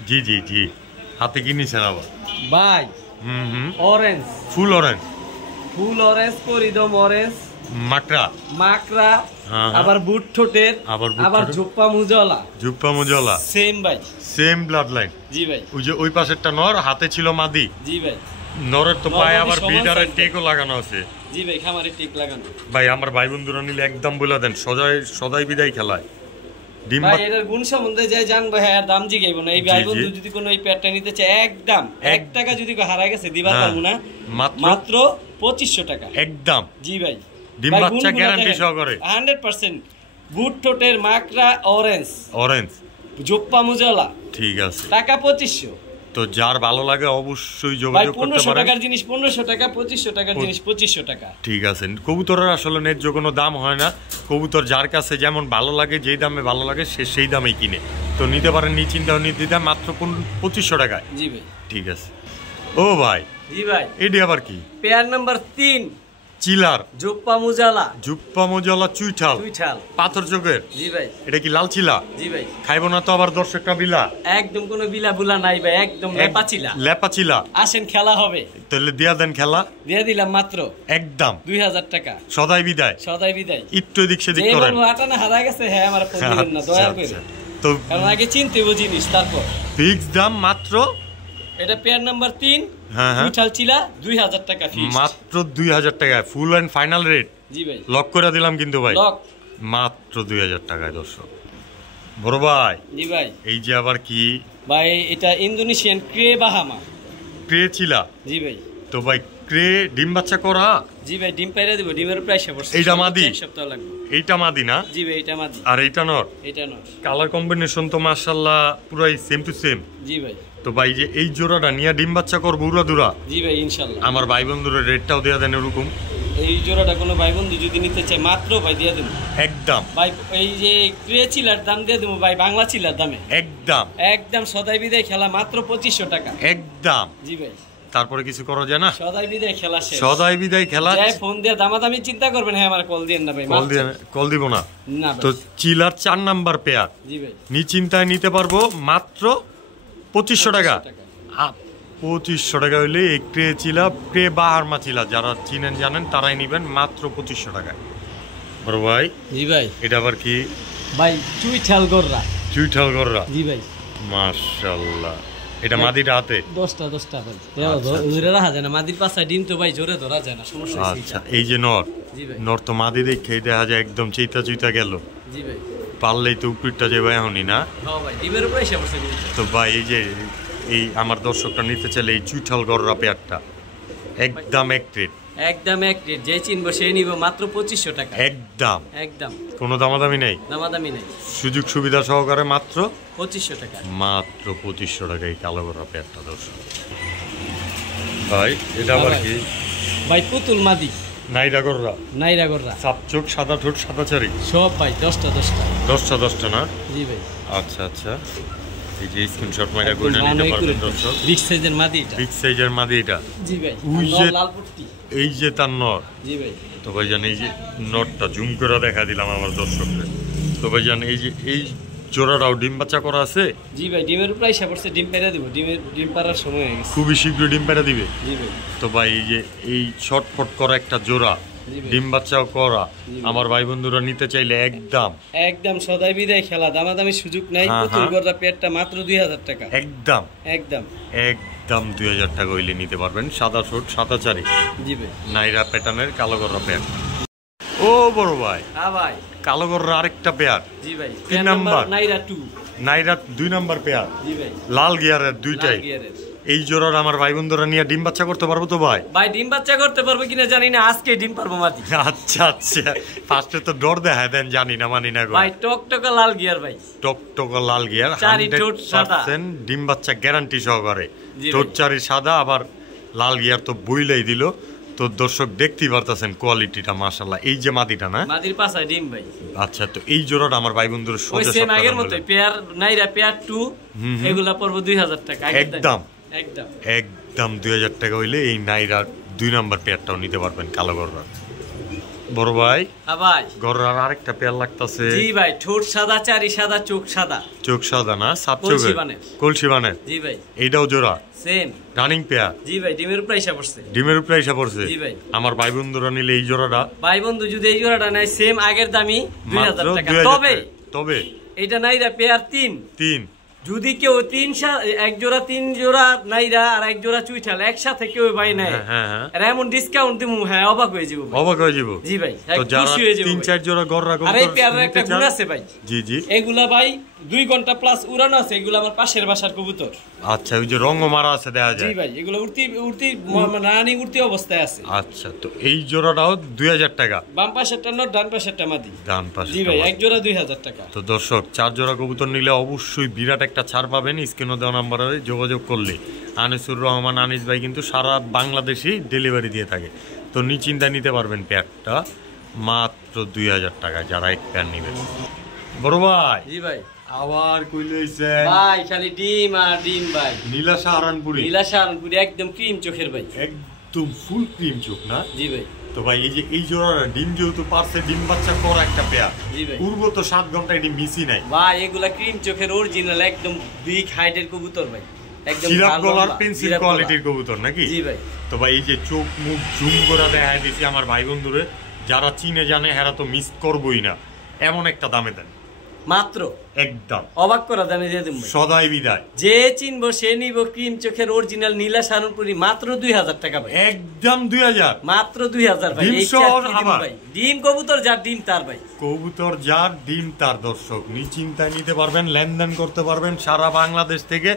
জি হাতে কি নিছেন আবার ভাই? অরেঞ্জ, ফুল অরেঞ্জ করিদম অরেঞ্জ, মাকড়া, আবার বুট ঠোঁটের, আবার জুপ্পা মুজলা, সেম ভাই, সেম ব্লাড লাইন। জি ভাই, ওই যে ওই পাশেরটা নর, হাতে ছিল মাদি। জি ভাই, নরের তো পায়ে আবার বিডারের টেকও লাগানো আছে। জি ভাই, খামারে টেক লাগানো। ভাই আমার ভাই বন্ধুরা নিলে একদম বলে দেন, সদাই বিদায় খেলায়। ভাই এটার গুণ সম্বন্ধে যাই জানবো, হ্যাঁ দাম জিগাইবো না। এই ভাই বন্ধু যদি কোনো এই প্যাডটা নিতে চায়, একদম 1 টাকা যদি হারায় গেছে দিবার পারবো না, মাত্র 2500 টাকা একদম। জি ভাই, ডিম বাচ্চা গ্যারান্টি সহকারে 100%। বুট ঠোঁটের, মাকড়া, অরেঞ্জ, জোপ্পা মুজলা, ঠিক আছে, টাকা 2500। তো যার ভালো লাগে অবশ্যই যোগাযোগ করতে পারেন। 1500 টাকার জিনিস 1500 টাকা, 2500 টাকার জিনিস 2500 টাকা, ঠিক আছে। কবুতরের আসলে ন্যায্য কোনো দাম হয় না, কবুতর যার কাছে যেমন ভালো লাগে, যেই দামে ভালো লাগে সে সেই দামেই কিনে। তো নিতে পারেন নিশ্চিন্তা ও নির্দ্বিধায় মাত্র 2500 টাকায়। জি ভাই ঠিক আছে। ও ভাই, জি ভাই, এটি আবার কি? পেয়ার নাম্বার 3 চিলার জুপ্পা মুজালা চুইঠাল পাথর চোখের। জি ভাই। এটা কি লাল চিলা? জি ভাই। খাইবো না তো আবার দর্শকটা বিলা? একদম কোনো বিলা বুলা নাই ভাই, একদম লেপা চিলা। আসেন খেলা হবে। তাহলে দিয়া দেন, খেলা দিয়ে দিলাম মাত্র একদম 2000 টাকা। সদাই বিদায়। একটু এদিক সেদিক করেন। আটানা হারা গেছে, হ্যাঁ আমার ফোন দিবেন না দয়া করে। তো কারণ আগে চিনতে হবে জিনিস, তারপর ফিক্স দাম মাত্র। এটা পেয়ার নাম্বার 3 চুইঠাল চিলা 2000 টাকা ফিক্স, মাত্র 2000 টাকায় ফুল এন্ড ফাইনাল রেট। জি ভাই, লক করে দিলাম কিন্তু ভাই, লক মাত্র 2000 টাকায়। দর্শক বড় ভাই। জি ভাই। এই যে আবার কি ভাই? এটা ইন্দোনেশিয়ান ক্রে বাহামা ক্রে চিলা। জি ভাই। তো ভাই ক্রে ডিম বাচ্চা করা? জি ভাই, ডিম পাইরা দিব। ডিমের প্রাইস পড়ছে। এইটা মাদি? এক সপ্তাহ লাগবে। এইটা মাদি না? জি ভাই, এটা মাদি। আর এইটা নর? এটা নর। কালার কম্বিনেশন তো মাশাআল্লাহ পুরাই সেম টু সেম। জি ভাই। তো ভাই যে এই জোড়াটা নিয়ে ডিম বাচ্চা করবো উড়াদুরা? জি ভাই ইনশাআল্লাহ। আমার ভাই বন্ধুরা রেটটাও দেয়া দেন এরকম। এই জোড়াটা কোনো ভাই বন্ধু যদি নিতে চায় মাত্র ভাই দিয়ে দেব একদম ভাই। এই যে ক্রে চিলার দাম দিয়ে দেবো ভাই, বাংলা চিলার দামে একদম সদাই বিদায় খেলা মাত্র 2500 টাকা একদম। জি ভাই। তারপরে কিছু করা যায় না? সদাই বিদায় খেলা শেষ। সদাই বিদায় খেলা। ফোন দিয়ে দামাদামি চিন্তা করবেন, হ্যাঁ আমার কল দিয়েন না ভাই। কল দিব না। তো চিলার 4 নাম্বার পেয়ার। জি ভাই। নিশ্চিন্তায় নিতে পারবো মাত্র 2500 টাকা। 2500 টাকা হইলে এই ক্রে চিলা, ক্রে বাহারমা চিলা যারা চিনেন জানেন তারাই নিবেন মাত্র 2500 টাকায়। বড় ভাই। জি ভাই। এটা আবার কি ভাই? চুইঠাল গররা। জি ভাই। মাশাআল্লাহ। এটা মাদিটা হাতে 10টা ভাই। ধরে রাখা যায় না মাদির পাশে ডিম তো ভাই জোরে ধরা যায় না, সমস্যা। আচ্ছা, এই যে নর। জি ভাই। নর তো মাদি দেখে দেখা যায় একদম চুইতা গেল। জি ভাই। পারলেই তো উপরটা যে ভাই এখনই না? হ্যাঁ ভাই, ডিমের উপরে এসে পড়ছে। তো ভাই এই যে এই আমার দর্শকরা নিতে চাইলে এই চুইঠাল গররা পেয়ারটা একদম এক রেট। যে চিনবো সেই নিব মাত্র 2500 টাকা। একদম কোনো দামাদামি নেই। সুযোগ সুবিধা সহকারে মাত্র 2500 টাকা। মাত্র 2500 টাকা এই কালো গররা পেয়ারটা। দর্শক ভাই এটা আবার কি ভাই? পুতুল মাদি নাইরা গররা। সাপ চোখ, সাদা ঠোঁট, সাদা চারি সব ভাই 10টা না? জি ভাই। আচ্ছা, এই যে স্ক্রিনশট মাইরা কইরা নিতে পারবেন দর্শক। বিগ সাইজের মাদি এটা। জি ভাই। ওই যে লাল পট্টি, এই যে তার নর। জি ভাই। তো ভাই জান এই যে নরটা জুম করে দেখা দিলাম আমার দর্শকদের। তো ভাই জান এই যে এই জোড়াটাও ডিম বাচ্চা করা আছে? জি ভাই, ডিমের উপরে এসে পড়ছে। ডিম পেড়া দিব, ডিম পাড়ার সময় হয়ে গেছে, খুবই শীঘ্র ডিম পেড়া দিবে। জি ভাই। তো ভাই এই যে এই ছটফট করা একটা জোড়া ডিম বাচ্চাও করা আমার ভাই বন্ধুরা নিতে চাইলে একদম সদাই বিদায় খেলা, দামাদামি সুযোগ নাই। পুতুল গররা পেয়ারটা মাত্র 2000 টাকা। একদম 2000 টাকা হইলে নিতে পারবেন। সাদা ঠোঁট, সাদা চারি। জি ভাই। নাইরা প্যাটার্নের কালো গররা পেয়ার। ও বড় ভাই। হ্যাঁ ভাই। কালো গররা আরেকটা পেয়ার। জি ভাই। 3 নাম্বার নাইরা 2 নাম্বার পেয়ার। জি ভাই। লাল গিয়ারের দুইটাই। এই জোড়ার আমার ভাই বন্ধুরা নিয়ে ডিম বাচ্চা করতে পারবো তো ভাই? ভাই ডিম বাচ্চা করতে পারবো কিনা জানি না, আজকে ডিম পারবো মাদি। আচ্ছা, ফার্স্টে তো ডর দেখায় দেন, জানি না মানি না ভাই। টকটকা লাল গিয়ার ভাই, টকটকা লাল গিয়ার 100% ডিম বাচ্চা গ্যারান্টি সহকারে। ঠোঁট চারি সাদা, আবার লাল গিয়ার তো বইলাই দিল। তো দর্শক দেখতেই পারতেছেন কোয়ালিটিটা মাশাআল্লাহ। এই যে মাদিটা না? মাদির পাশায় ডিম ভাই। আচ্ছা, তো এই জোড়াটা আমার ভাই বন্ধুরা সোজা সেম আগের মতো পেয়ার নাইরা পেয়ার 2 এগুলা পড়বো 2000 টাকা। একদম 2000 টাকা হইলে এই নাইরার 2 নাম্বার পেয়ারটাও নিতে পারবেন কালো গররা। বড় ভাই। হ্যাঁ ভাই। গররার আরেকটা পেয়ার লাগতাছে। জি ভাই, ঠোঁট সাদা, চারি সাদা, চোখ সাদা না? সাপ চোখের কলসি বানের। জি ভাই। এইটাও জোড়া সেম রানিং পেয়ার। জি ভাই। ডিমের উপরে এসে পড়ছে। জি ভাই। আমার ভাই বন্ধুরা নিলে এই জোড়াটা, ভাই বন্ধু যদি এই জোড়াটা নেয় সেম আগের দামই 2000 টাকা। তবে এটা নাইরা পেয়ার 3। যদি কেউ এক জোড়া 3 জোড়া নাইরা আর এক জোড়া চুইঠাল একসাথে কেউ ভাই নেয়, এমন ডিসকাউন্ট দিব, হ্যাঁ অবাক হয়ে যাব। জি ভাই, খুশি হয়ে যাব। 3-4 জোড়া গররা গররা। আরে পেয়ারের একটা গুণ আছে ভাই। জি। এগুলা ভাই 2 ঘন্টা প্লাস উড়ানো আছে। এগুলো আমার পাশের বাসার কবুতর। আচ্ছা, ওই যে রঙ মারা আছে দেখা যায়। জি ভাই, এগুলো উড়তি রানী উড়তি অবস্থায় আছে। আচ্ছা, তো এই জোড়াটাও 2000 টাকা। বাম পাশেরটা নর, ডান পাশেরটা মাদি। ডান পাশে। জি ভাই, এক জোড়া 2000 টাকা। তো দর্শক 4 জোড়া কবুতর নিলে অবশ্যই বিরাট একটা ছাড় পাবেন। স্ক্রিনে দেওয়া নাম্বারে যোগাযোগ করলে আনিসুর রহমান আনিস ভাই কিন্তু সারা বাংলাদেশেই ডেলিভারি দিয়ে থাকে। তো নিশ্চিন্তায় নিতে পারবেন পেয়ারটা মাত্র 2000 টাকা যারা এক পেয়ার নেবেন। বড় ভাই। জি ভাই। আবার কইলেছে ভাই খালি ডিম আর ডিম ভাই। নীলা সাহারানপুরি একদম ক্রিম চোখের ভাই, একদম ফুল ক্রিম চোখ না? জি ভাই। তো ভাই এই যে এই জোড়াটা ডিম যেহেতু পারছে, ডিম বাচ্চা করা একটা পেয়ার, পূর্ব তো 7 ঘন্টা এটি মিসই নাই ভাই। এগুলা ক্রিম চোখের অরিজিনাল একদম বিগ হাইটের কবুতর ভাই, একদম সিরাপ গলার পেন্সিল কোয়ালিটির কবুতর নাকি? জি ভাই। তো ভাই এই যে চোখ মুখ জুম করে দেখাই দিছি আমার ভাই বন্ধুরে, যারা চিনে জানে হেরা তো মিস করবই না, এমন একটা দামে দেন মাত্র একদম অবাক করা দামে দিয়ে দেব সদাই বিদায়। যে চিনবো সে নিব ক্রিম চোখের অরিজিনাল নীলা শানুপুরি মাত্র 2000 টাকা ভাই, একদম 2000, মাত্র 2000 ভাই। এই ভাই ডিম কবুতর যার ডিম তার ভাই, কবুতর যার ডিম তার। দর্শক নিশ্চিন্তায় নিতে পারবেন, লেনদেন করতে পারবেন সারা বাংলাদেশ থেকে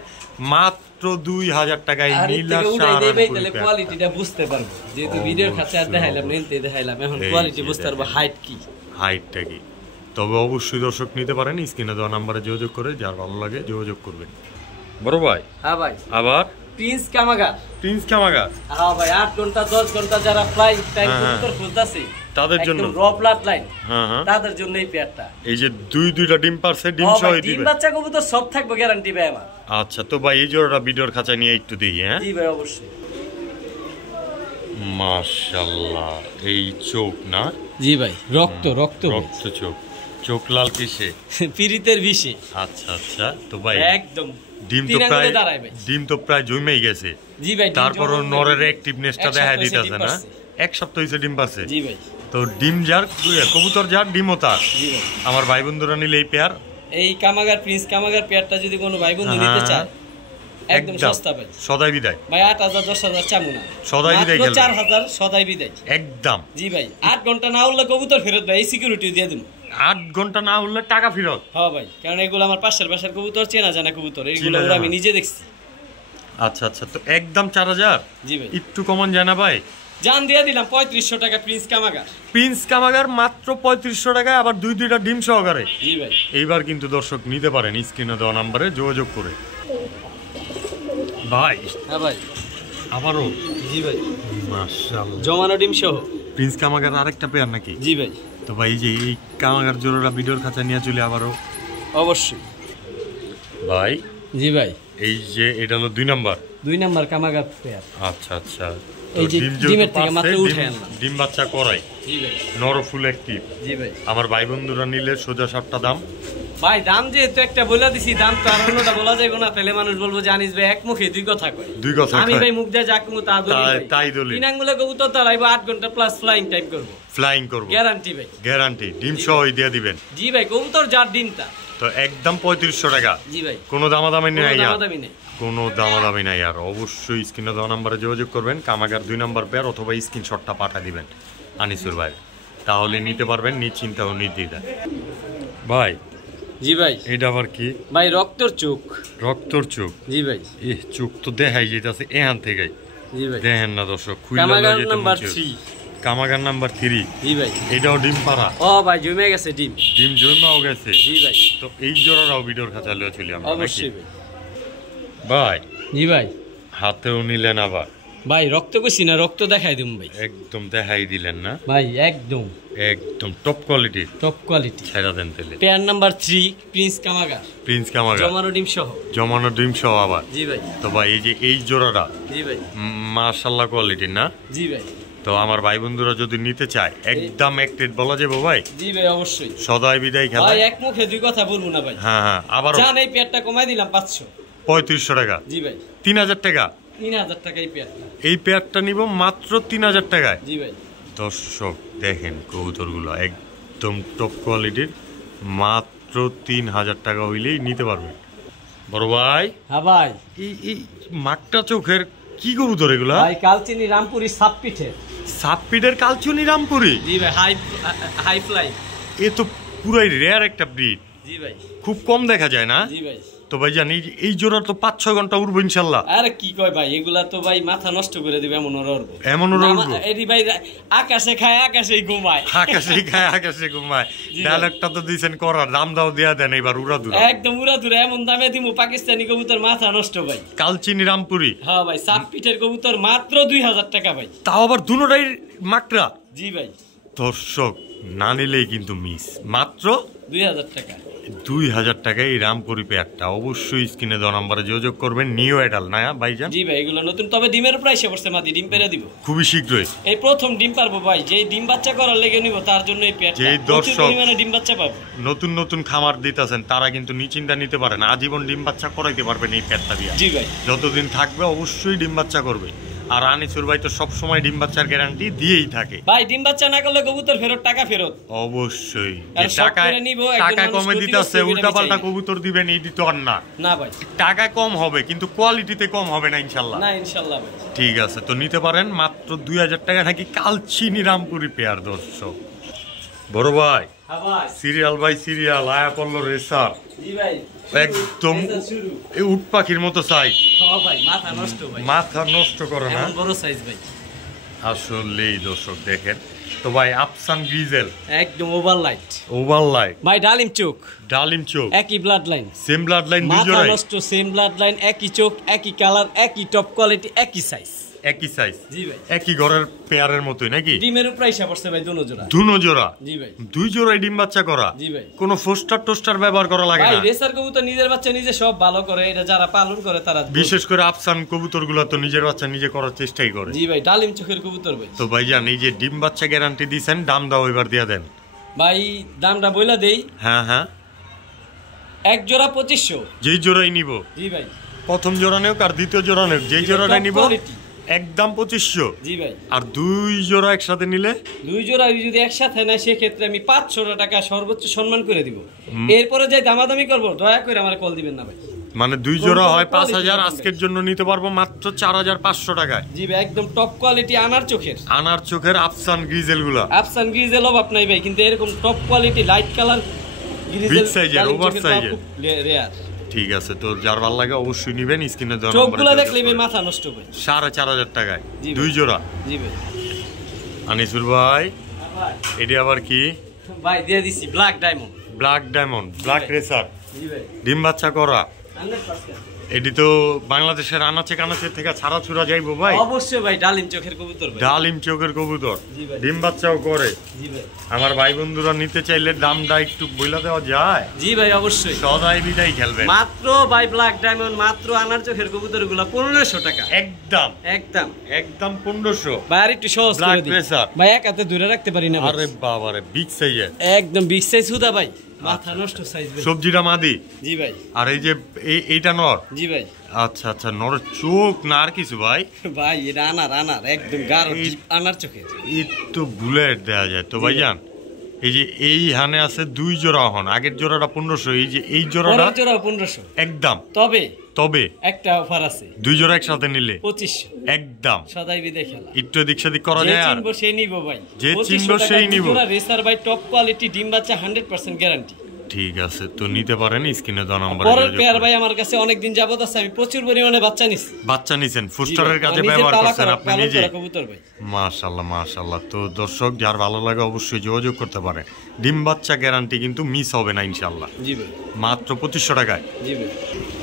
মাত্র 2000 টাকায় নীলা শানুপুরি। তাহলে কোয়ালিটিটা বুঝতে পারবো, যেহেতু ভিডিওর কাছে আর দেখাইলাম নিতে দেখাইলাম, এখন কোয়ালিটি বুঝতে পারবো হাইট কি, হাইটটা কি। তবে অবশ্যই দর্শক নিতে পারেন, স্ক্রিনে দেওয়া নাম্বারে যোগাযোগ করে যার ভালো লাগে যোগাযোগ করবেন। বড় ভাই হ্যাঁ ভাই, আবার প্রিন্স কামাগার, প্রিন্স কামাগার হ্যাঁ ভাই 8 ঘন্টা 10 ঘন্টা যারা ফ্লাইং টাইম কবুতর খুঁজতাছে তাদের জন্য র ব্লাড লাইন, তাদের জন্য এই পেয়ারটা। এই যে দুইটা ডিম পারছে, ডিম সহ দিবেন, ডিম বাচ্চা কবুতর সব থাকবে গ্যারান্টি ভাই আমার। আচ্ছা তো ভাই এই জোড়াটা ভিডিওর খাঁচা নিয়ে একটু দেখি। হ্যাঁ জি ভাই অবশ্যই। মাশাআল্লাহ এই চোখ না? জি ভাই রক্ত রক্ত রক্ত চোখ, চোখ লাল কিসে? পিরিতের বিষে। আচ্ছা আচ্ছা তো ভাই একদম ডিম তো প্রায় জমেই গেছে। জি ভাই। তারপর নরের অ্যাক্টিভনেসটা দেখা দিতেছে না, 1 সপ্তাহ হইছে ডিম পারছে। জি ভাই। তো ডিম যার কবুতর যার ডিমও তার। জি ভাই। আমার ভাই বন্ধুরা নিলে এই পেয়ার, এই কামাগার প্রিন্স কামাগার পেয়ারটা যদি কোনো ভাই বন্ধু নিতে চায় একদম সস্তা ভাই, সদাই বিদায় ভাই। 8000 10000 চামু না, সদাই বিদায় গেল 4000 সদাই বিদায় একদম। জি ভাই 8 ঘন্টা না উঠলে কবুতর ফেরত ভাই, এই সিকিউরিটি দিয়ে দিন। 8 ঘন্টা না উঠলে টাকা ফেরত? হ্যাঁ ভাই, কারণ এগুলো আমার পাশের বাসার কবুতর, চেনা জানা কবুতর, এগুলো আমি নিজে দেখছি। আচ্ছা আচ্ছা তো একদম 4000? জি ভাই। একটু কমান জানা ভাই, জান দিয়ে দিলাম 3500 টাকা প্রিন্স কামাগার। প্রিন্স কামাগার মাত্র 3500 টাকায়, আবার দুইটা ডিম সহকারে। জি ভাই। এইবার কিন্তু দর্শক নিতে পারেন স্ক্রিনে দেওয়া নম্বরে যোগাযোগ করে। ভাই হ্যাঁ ভাই আবারও? জি ভাই মাশাআল্লাহ জমানো ডিম সহ প্রিন্স কামাগার আরেকটা পেয়ার নাকি? জি ভাই। তো ভাই যে এই কামাগার জোড়াটা ভিডিওর খাঁচা নিয়ে চলে আবারও? অবশ্যই ভাই। জি ভাই। এই যে এটা হলো 2 নাম্বার কামাগার পেয়ার। আচ্ছা আচ্ছা এই যে ডিমের থেকে মাত্র উঠে আনলাম, ডিম বাচ্চা করাই। জি ভাই। নর ফুল অ্যাক্টিভ। জি ভাই। আমার ভাই বন্ধুরা নিলে সোজা 7টা দাম ভাই, দাম যেহেতু একটা বলে দিছি, দাম তো আর অন্যটা বলা যাবে না, তাহলে মানুষ বলবো জানিস ভাই এক মুখে দুই কথা কয়। আমি ভাই মুখ দিয়ে যা কমু তাই দলি। তিনাঙ্গুলা কবুতর তারাইবো 8 ঘন্টা প্লাস ফ্লাইং টাইম করব, ফ্লাইং করব গ্যারান্টি ভাই, গ্যারান্টি। ডিম সহই দিয়ে দিবেন? জি ভাই, কবুতর যার ডিমটা। তো একদম 3500 টাকা? জি ভাই। কোনো দামাদামি নেই? দামাদামি নেই, কোনো দামাদামি নাই। আর অবশ্যই স্ক্রিনে দেওয়া নাম্বারে যোগাযোগ করবেন, কামাগার 2 নাম্বার পেয়ার, অথবা স্ক্রিনশটটা পাঠিয়ে দিবেন আনিসুর ভাই, তাহলে নিতে পারবেন নিশ্চিন্তা ও নির্দ্বিধায়। ভাই। জি ভাই। এটা আবার কি ভাই? রক্তর চোখ। রক্তর চোখ? জি ভাই। এ চোখ তো দেখাই যেতেছে এখান থেকে। জি ভাই। দেখেন না দর্শক, কামাগার নাম্বার 3। কামাগার নাম্বার 3? জি ভাই। এটাও ডিম পাড়া? ও ভাই জমে গেছে ডিম, ডিম জমাও গেছে? জি ভাই। তো এই জোড়াটাও ভিডিওর খাঁচা লিয়ে চলি আমরা? অবশ্যই ভাই। ভাই। জি ভাই। হাতেও নিলেন আবার? ভাই রক্ত কইছি না, রক্ত দেখাই দিম ভাই। একদম দেখাই দিলেন না ভাই, একদম একদম টপ কোয়ালিটি। টপ কোয়ালিটি ছেড়া দেন তেলে। পেয়ার নাম্বার 3 প্রিন্স কামাগার। প্রিন্স কামাগার জমানো ডিম সহ? জমানো ডিম সহ আবার? জি ভাই। তো ভাই এই যে এই জোড়াটা? জি ভাই। মাশাআল্লাহ কোয়ালিটি না? জি ভাই। তো আমার ভাই বন্ধুরা যদি নিতে চায় একদম এক রেট বলা যাবে ভাই? জি ভাই অবশ্যই। সদাই বিদায় খেলা ভাই, এক মুখে দুই কথা বলবো না ভাই। হ্যাঁ হ্যাঁ আবার জান এই পেয়ারটা কমাই দিলাম 500। 3500 টাকা? জি ভাই। 3000 টাকা? 3000 টাকা এই পেয়ারটা। এই পেয়ারটা নিব মাত্র 3000 টাকায়? জি ভাই। দর্শক দেখেন কবুতরগুলো একদম টপ কোয়ালিটির, মাত্র 3000 টাকা হইলেই নিতে পারবেন। বড় ভাই। হ্যাঁ ভাই। এই মাকটা চোখের কি কবুতর এগুলা? ভাই কালচিনি রামপুরি সাপপিঠের। সাপপিঠের কালচিনি রামপুরি? জি ভাই। High fly. এ তো পুরাই রেয়ার একটা ব্রিড। জি ভাই। খুব কম দেখা যায় না? জি ভাই। তো ভাই জানি এই জোড়া তো 5-6 ঘন্টা উড়বো ইনশাল্লাহ। আরে কি কয় ভাই, এগুলা তো ভাই মাথা নষ্ট করে দিবে এমন উড়বো। এমন উড়বো? এডি ভাই আকাশে খায় আকাশেই ঘুমায়। আকাশেই খায় আকাশে ঘুমায়। ডায়লগটা তো দিছেন করার, দাম দাও দেয়া দেন এবার উড়াদুরা। একদম উড়াদুরা এমন দামে দিমু, পাকিস্তানি কবুতর মাথা নষ্ট ভাই। কালচিনি রামপুরি? হ্যাঁ ভাই। সাপ পিঠের কবুতর মাত্র 2000 টাকা ভাই। তাও আবার দুটোটাই মাকড়া? জি ভাই। দর্শক না নিলেই কিন্তু মিস, মাত্র 2000 টাকা। 2000 টাকায় এই রামপুরি পেয়ারটা। অবশ্যই স্ক্রিনে দেওয়া নম্বরে যোগাযোগ করবেন। নিউ এডাল না ভাইজান? জি ভাই, এগুলো নতুন, তবে ডিমের প্রাইসে পড়ছে মাদি, ডিম পেরে দিব খুবই শীঘ্রই। এই প্রথম ডিম পারবো ভাই, যে ডিম বাচ্চা করার লেগে নিব তার জন্য এই পেয়ারটা, যেই প্রচুর দর্শক পরিমাণে ডিম বাচ্চা পাবো। নতুন নতুন খামার দিতেছেন তারা কিন্তু নিশ্চিন্তা নিতে পারেন, আজীবন ডিম বাচ্চা করাইতে পারবেন এই পেয়ারটা দিয়ে। জি ভাই, যতদিন থাকবে অবশ্যই ডিম বাচ্চা করবে। আর আনিসুর ভাই তো সবসময় ডিম বাচ্চার গ্যারান্টি দিয়েই থাকে ভাই। ডিম বাচ্চা না করলে কবুতর ফেরত, টাকা ফেরত। অবশ্যই আর সব করে নিব, টাকা কমে দিতেছে, উল্টা পাল্টা কবুতর দিবেন এই তো আর না। না ভাই, টাকা কম হবে কিন্তু কোয়ালিটিতে কম হবে না ইনশাল্লাহ। না ইনশাল্লাহ ভাই। ঠিক আছে, তো নিতে পারেন মাত্র 2000 টাকা নাকি কালচিনি রামপুরি পেয়ার। দর্শক বড় ভাই, হ্যাঁ ভাই, সিরিয়াল বাই সিরিয়াল আয়া পড়লো রেসার, জি ভাই, একদম এই উট পাখির মতো সাইজ। হ্যাঁ ভাই, মাথা নষ্ট ভাই, মাথা নষ্ট করে না, এমন বড় সাইজ ভাই। আসলেই দর্শক দেখেন তো ভাই, আফসান গ্রিজেল একদম ওভারলাইট, ওভারলাইট ভাই, ডালিম চোখ, ডালিম চোখ, একই blood line, same blood line, দুই মাথা জোড়াই নষ্ট, সেম ব্লাড লাইন, একই চোখ, একই কালার, একই টপ কোয়ালিটি, একই সাইজ, একই সাইজ, জি ভাই, একই ঘরের পেয়ারের মতোই নাকি? ডিমের প্রাইস পড়ছে ভাই দুনো জোড়া, দুনো জোড়া, জি ভাই, দুই জোড়াই ডিম বাচ্চা করা, জি ভাই। কোনো ফোস্টার টোস্টার ব্যবহার করা লাগে ভাই না? রেসার কবুতর নিজের বাচ্চা নিজে সব ভালো করে, এটা যারা পালন করে তারা, বিশেষ করে আফসান কবুতর গুলা তো নিজের বাচ্চা নিজে করার চেষ্টাই করে। জি ভাই, ডালিম চোখের কবুতর ভাই। তো ভাইজান এই যে ডিম বাচ্চা গ্যারান্টি দিয়েছেন, দাম দাও এবার দিয়ে দেন ভাই, দামটা বইলা দেই। হ্যাঁ হ্যাঁ, এক জোড়া 2500, যেই জোড়াই নিব, জি ভাই, প্রথম জোড়া নেও আর দ্বিতীয় জোড়া নেও, যেই জোড়াটা নিব quality, একদম 2500। জি ভাই। আর দুই জোড়া একসাথে নিলে, দুই জোড়া যদি একসাথে নেয় সেক্ষেত্রে আমি 500 টাকা সর্বোচ্চ সম্মান করে দিব। এরপরে যাই দামাদামি করবো, দয়া করে আমার কল দিবেন না ভাই। মানে দুই জোড়া হয় 5000, আজকের জন্য নিতে পারবো মাত্র 4500 টাকায়। জি ভাই, একদম টপ কোয়ালিটি আনার চোখের, আনার চোখের আফসান গ্রিজেল গুলা, আফসান গ্রিজেল অভাব নাই ভাই, কিন্তু এরকম top quality light colour grizzle, big সাইজের, ওভার সাইজের, রেয়ার। ঠিক আছে, তো যার ভালো লাগে অবশ্যই নিবেন। স্ক্রিনে দেওয়া চোখগুলো দেখলে ভাই মাথা নষ্ট ভাই। 4500 টাকায় জি ভাই। দুই জোড়া। জি ভাই। আনিসুর ভাই, এটি আবার কি? ভাই দিয়ে দিছি black diamond, black diamond, black racer, জি ভাই, ডিম বাচ্চা করা। 100%। এটি তো বাংলাদেশের আনাচে কানাচে থেকে ছাড়া ছুড়া যাইবো ভাই। অবশ্যই ভাই, ডালিম চোখের কবুতর ভাই, ডালিম চোখের কবুতর, জি ভাই, ডিম বাচ্চাও করে। জি ভাই, আমার ভাই বন্ধুরা নিতে চাইলে দামটা একটু বইলা দেওয়া যায়? জি ভাই, অবশ্যই। সদাই বিদায় খেলবে মাত্র ভাই ব্ল্যাক ডায়মন্ড, মাত্র আনার চোখের কবুতর গুলা 1500 টাকা, একদম একদম একদম 1500। ভাই আর একটু সহজ করে ব্ল্যাক দিই রেসার ভাই, এক হাতে ধরে রাখতে পারি না ভাই। আরে বাবারে, বিগ সাইজের, একদম বিগ সাইজ হুদা ভাই, মাথা নষ্ট সাইজ ভাই। সবজিটা মাদি, জি ভাই, আর এই যে এইটা নর। জি ভাই, আচ্ছা আচ্ছা, নরের চোখ না আর কিছু ভাই? ভাই এটা আনার আনার একদম গাঢ় ডিপ আনার চোখের, এই তো বুলেট দেয়া যায় তো ভাইজান। এই যে এই হানে আছে দুই জোড়া, হন আগের জোড়াটা 1500, এই যে এই জোড়াটা পরের জোড়া 1500 একদম। তবে তবে একটা অফার আছে, দুই জোড়া একসাথে নিলে 2500 একদম। সদাই বিদে খেলা, একটু এদিক সেদিক করা যে যায়। আর চিনবো সেই নিব ভাই, যে চিনবো সেই নিব। রেসার ভাই, টপ কোয়ালিটি, ডিম বাচ্চা 100% গ্যারান্টি। ঠিক আছে, তো নিতে পারেন স্ক্রিনে দেওয়া নাম্বারে। পরের পেয়ার ভাই আমার কাছে অনেকদিন যাবত আছে, আমি প্রচুর পরিমাণে বাচ্চা নিছি। বাচ্চা নিছেন, ফুস্টারের কাছে ব্যবহার করছেন আপনি নিজে? কবুতর ভাই, মাশাআল্লাহ মাশাআল্লাহ। তো দর্শক যার ভালো লাগে অবশ্যই যোগাযোগ করতে পারে। ডিম বাচ্চা গ্যারান্টি কিন্তু মিস হবে না ইনশাআল্লাহ। জি ভাই, মাত্র 2500 টাকায়। জি ভাই।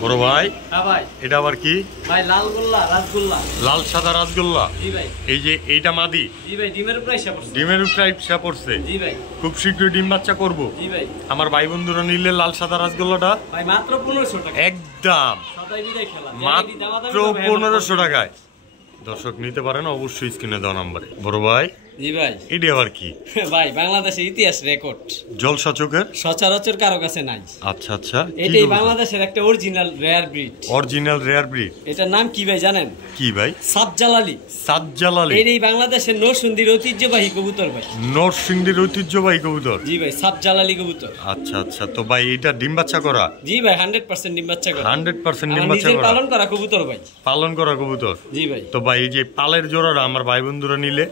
বড় ভাই, হ্যাঁ ভাই, এটা আবার কি? ভাই লাল গোল্লা, রাসগোল্লা, লাল সাদা রাসগোল্লা। জি ভাই, এই যে এইটা মাদি, জি ভাই, ডিমের প্রাইস পড়ছে, ডিমের প্রাইসটা পড়ছে, জি ভাই, খুব শীঘ্রই ডিম বাচ্চা করব। জি ভাই, আমার ভাই বন্ধুরা নিলে লাল সাদা রাসগোল্লাটা ভাই মাত্র 1500 টাকা, একদম সদাই বিদায় খেলা, মাত্র 1500 টাকায়। দর্শক নিতে পারেন অবশ্যই স্ক্রিনে দেওয়া নম্বরে। বড় ভাই, জি ভাই, এটি আবার কি? ভাই বাংলাদেশের ইতিহাস রেকর্ড, জলসা চোখের, সচরাচর কারো কাছে নাই। আচ্ছা আচ্ছা, এটাই বাংলাদেশের একটা original rare breed. Original rare breed. এটার নাম কি ভাই জানেন? কি ভাই? সাবজালালি। সাবজালালি, এই বাংলাদেশের নরসিংদীর ঐতিহ্যবাহী কবুতর ভাই, নরসিংদীর ঐতিহ্যবাহী কবুতর। জি ভাই, সাবজালালি কবুতর। আচ্ছা আচ্ছা, তো ভাই এটা ডিম বাচ্চা করা? জি ভাই, 100% ডিম বাচ্চা করা, 100% ডিম আমার বাচ্চা নিজের করা, পালন করা কবুতর ভাই, পালন করা কবুতর। জি ভাই। তো ভাই এই যে পালের জোড়াটা আমার ভাই বন্ধুরা নিলে,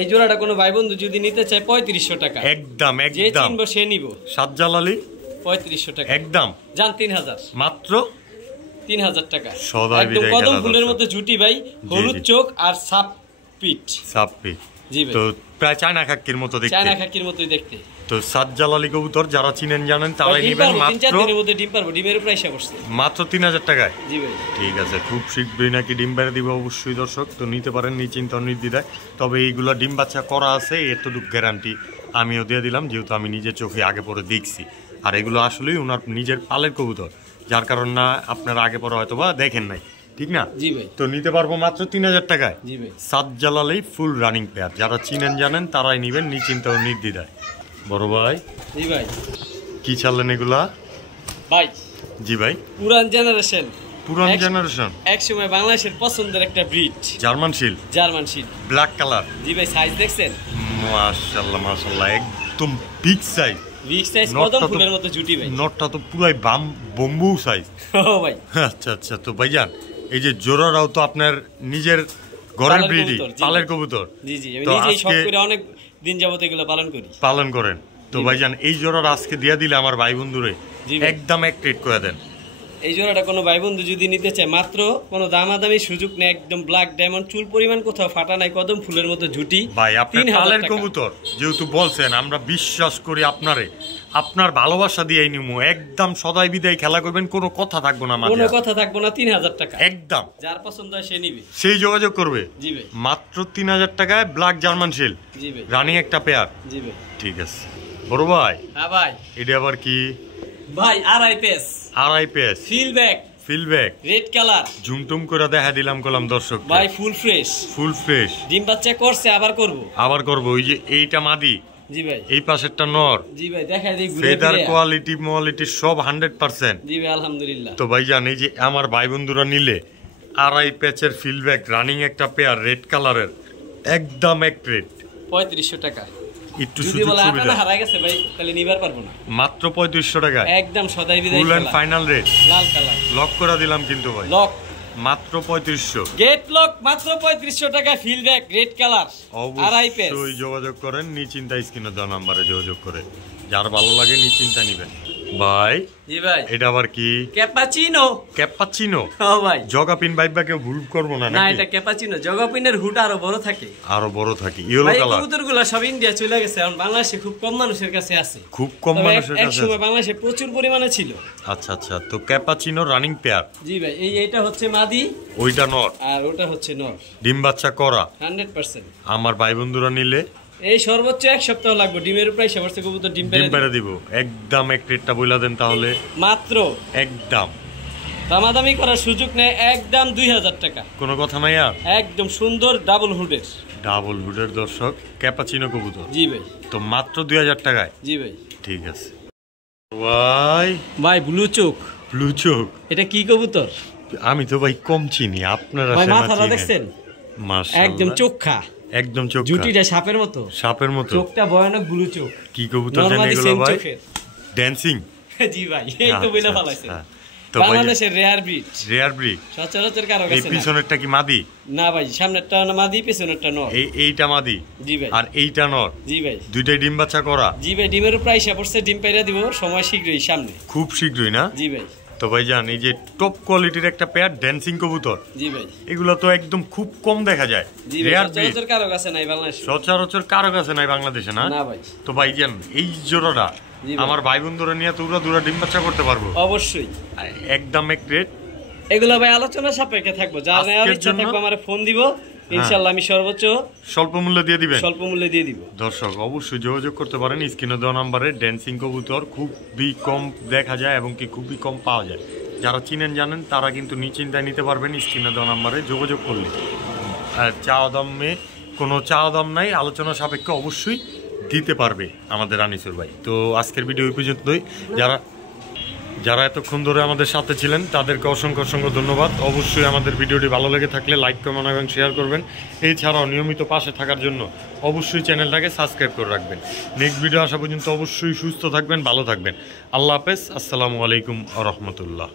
এই জোড়াটা কোনো ভাই বন্ধু যদি নিতে চায় 3500 টাকা, একদম যে একদম। চিনবো সে নিব। সাবজালালি 3500 টাকা একদম, জান 3000, মাত্র 3000 টাকা। সদাই একদম বিদায় কদম খেলা ফুলের দর্শক। মধ্যে জুটি ভাই, হলুদ জি। চোখ আর সাপ পিট, সাপ্পি। জি ভাই, তো প্রায় চায়না খাক্কির মতো দেখতে। চায়না খাকির মতোই দেখতে। তো সাবজালালি কবুতর যারা চিনেন জানেন তারাই ডিম নিবেন পারবো, 3-4 মাত্র দিনের মধ্যে ডিম পারবো, ডিমের প্রাইস পড়ছে মাত্র 3000 টাকায়। জি ভাই, ঠিক আছে, খুব শীঘ্রই নাকি ডিম বেড়ে দিবে অবশ্যই দর্শক। তো নিতে পারেন নিশ্চিন্ত নির্দ্বিধায়। তবে এইগুলা ডিম বাচ্চা করা আছে এতটুকু গ্যারান্টি আমিও দিয়ে দিলাম, যেহেতু আমি নিজে চোখে আগে পরে দেখছি। আর এগুলো আসলেই ওনার নিজের পালের কবুতর, যার কারণ না আপনারা আগে পরে হয়তো বা দেখেন নাই, ঠিক না? জি ভাই। তো নিতে পারবো মাত্র 3000 টাকায়। জি ভাই। সাত জালালেই ফুল রানিং পেয়ার, যারা চিনেন জানেন তারাই নেবেন নিশ্চিন্ত ও নির্দ্বিধায়। বড় ভাই, জি ভাই। কি চাললেন এগুলা? ভাই জি ভাই, পুরান জেনারেশন, পুরান জেনারেশন, এক সময় বাংলাদেশের পছন্দের একটা breed, German shield, German shield, black colour. জি ভাই। সাইজ দেখছেন? মাশাআল্লাহ মাশাআল্লাহ, একদম বিগ সাইজ। বিগ সাইজ, কদম ফুলের মতো জুটি ভাই। নটটা তো পুরাই বম্বু সাইজ। ও ভাই। আচ্ছা আচ্ছা, তো ভাইজান এই যে জোড়ারাও তো আপনার নিজের ঘরের ব্রিডই, পালের কবুতর। জি জি, আমি নিজেই শখ করে অনেক দিন যাবত এগুলো পালন করেন। তো ভাইজান এই জোড়ার আজকে দিয়ে দিলে আমার ভাই বন্ধুরে একদম এক রেট করে দেন। এই জোড়াটা কোনো ভাই বন্ধু যদি নিতে চায়, মাত্র কোনো দামাদামি সুযোগ নেই, একদম ব্ল্যাক ডায়মন্ড, চুল পরিমাণ কোথাও ফাটা নাই, কদম ফুলের মতো ঝুটি ভাই। আপনার পালের কবুতর যেহেতু বলছেন, আমরা বিশ্বাস করি আপনারে, আপনার ভালোবাসা দিয়েই নিমু, একদম সদাই বিদায় খেলা করবেন, কোনো কথা থাকবো না, কোনো কথা থাকবো না। 3000 টাকা একদম, যার পছন্দ হয় সে নিবে, সেই যোগাযোগ করবে। জি ভাই। মাত্র 3000 টাকায় ব্ল্যাক জার্মান শিল্ড, জি ভাই, রানিং একটা পেয়ার। জি ভাই। ঠিক আছে বড় ভাই। হ্যাঁ ভাই। এটা আবার কি ভাই? আড়াই পেস, আড়াই পেস, ফিলব্যাক, রেড কালার, জুমটুম করে দেখা দিলাম কলাম দর্শক ভাই। Full fresh, full fresh. ডিম বাচ্চা করছে, আবার করব। ওই যে এইটা মাদি, জি ভাই। এই পাশেরটা নর। জি ভাই, দেখাই দিই ঘুরে ফেদার কোয়ালিটি সব 100%। জি ভাই, আলহামদুলিল্লাহ। তো ভাইজান এই যে আমার ভাই বন্ধুরা নিলে আড়াই প্যাচের ফিলব্যাক রানিং একটা পেয়ার রেড কালারের, একদম এক রেট 3500 টাকা। একটু সুযোগ সুবিধা হারাই গেছে ভাই, তাহলে নিবার পারবো না। মাত্র 3500 টাকা, একদম সদাই বিদায় ফুল এন্ড ফাইনাল রেট, লাল কালার। লক করে দিলাম কিন্তু ভাই, লক মাত্র 3500। গেট লক মাত্র 3500 টাকা, ফিলব্যাক রেড কালার, আড়াই পেস। অবশ্যই যোগাযোগ করেন, নিশ্চিন্তা স্ক্রিনে দেওয়া নম্বরে যোগাযোগ করে, যার ভালো লাগে নিশ্চিন্তা নিবেন ভাই। জি ভাই। এটা আবার কি? ক্যাপাচিনো। ক্যাপাচিনো? ও ভাই, জগাপিন বাইবা কেউ ভুল করবো না না, এটা ক্যাপাচিনো। জগাপিনের হুড আরো বড় থাকে, আরো বড় থাকে। Yellow colour. কবুতরগুলো সব ইন্ডিয়া চলে গেছে, এখন বাংলাদেশে খুব কম মানুষের কাছে আছে, খুব কম মানুষের কাছে। একসময় বাংলাদেশে প্রচুর পরিমাণে ছিল। আচ্ছা আচ্ছা, তো ক্যাপাচিনো রানিং পেয়ার। জি ভাই। এইটা হচ্ছে মাদি, ওইটা নর, আর ওটা হচ্ছে নর। ডিম বাচ্চা করা 100%। আমার ভাই বন্ধুরা নিলে এই সর্বোচ্চ 1 সপ্তাহ লাগবে, ডিমের উপরে সবরছে কবুতর ডিম পেড়ে দিব। একদম এক রেটটা বইলা দেন তাহলে। মাত্র একদম দামাদামি করার সুযোগ নেই, একদম 2000 টাকা। কোনো কথা নাই আর। একদম সুন্দর ডাবল হুডের দর্শক ক্যাপাচিনো কবুতর। জি ভাই। তো মাত্র 2000 টাকায়। জি ভাই। ঠিক আছে ভাই। ব্লু চোখ। এটা কি কবুতর? আমি তো ভাই কম চিনি, আপনারা মাথাটা দেখছেন? মাশাআল্লাহ, একদম চোখা, একদম চোখ, জুটিটা সাপের মতো, চোখটা ভয়ানক ব্লু চোখ। কি কবুতর জানেন এগুলো ভাই? ড্যান্সিং। জি ভাই, এই তো বইলা ফলাইছেন। তো বাংলাদেশের রেয়ার ব্রিড, সচরাচর কারো কাছে না। এই পিছনেরটা কি মাদি? না ভাই, সামনেরটা মাদি, পেছনেরটা নর। এইটা মাদি। জি ভাই। আর এইটা নর। জি ভাই। দুইটাই ডিম বাচ্চা করা। জি ভাই, ডিমের উপর আইসা পড়ছে, ডিম পাইরা দিব সময় শীঘ্রই সামনে, খুব শীঘ্রই না? জি ভাই। তো ভাই জান এই যে টপ কোয়ালিটির একটা পেয়ার ড্যান্সিং কবুতর। জি ভাই। এগুলো তো একদম খুব কম দেখা যায়, রেয়ার ব্রিড, সচরাচর কারো কাছে নাই বাংলাদেশে, বাংলাদেশে না? না ভাই। তো ভাই জান এই জোড়াটা আমার ভাই বন্ধুরা নিয়ে তোরা দুরা ডিম বাচ্চা করতে পারবো অবশ্যই, একদম এক রেট। এগুলো ভাই আলোচনা সাপেক্ষে থাকবো, যা নেওয়ার ইচ্ছা থাকবে আমারে ফোন দিব, ইনশাআল্লাহ আমি সর্বোচ্চ স্বল্প মূল্যে দিয়ে দিবেন। স্বল্প মূল্যে দিয়ে দিব। দর্শক অবশ্যই যোগাযোগ করতে পারেন স্ক্রিনে দেওয়া নম্বরে। ড্যান্সিং কবুতর খুবই কম দেখা যায় এবং কি খুবই কম পাওয়া যায়, যারা চিনেন জানেন তারা কিন্তু নিশ্চিন্তায় নিতে পারবেন স্ক্রিনে দেওয়া নম্বরে যোগাযোগ করলে। চাওয়া দামে কোনো চাওয়া দাম নাই, আলোচনা সাপেক্ষে অবশ্যই দিতে পারবে আমাদের আনিসুর ভাই। তো আজকের ভিডিও এই পর্যন্তই। যারা এতক্ষণ ধরে আমাদের সাথে ছিলেন তাদেরকে অসংখ্য ধন্যবাদ। অবশ্যই আমাদের ভিডিওটি ভালো লেগে থাকলে লাইক, কমেন্ট এবং শেয়ার করবেন। এছাড়াও নিয়মিত পাশে থাকার জন্য অবশ্যই চ্যানেলটাকে সাবস্ক্রাইব করে রাখবেন। নেক্সট ভিডিও আসা পর্যন্ত অবশ্যই সুস্থ থাকবেন, ভালো থাকবেন। আল্লাহ হাফেজ, আসসালামু আলাইকুম ওয়া রাহমাতুল্লাহ।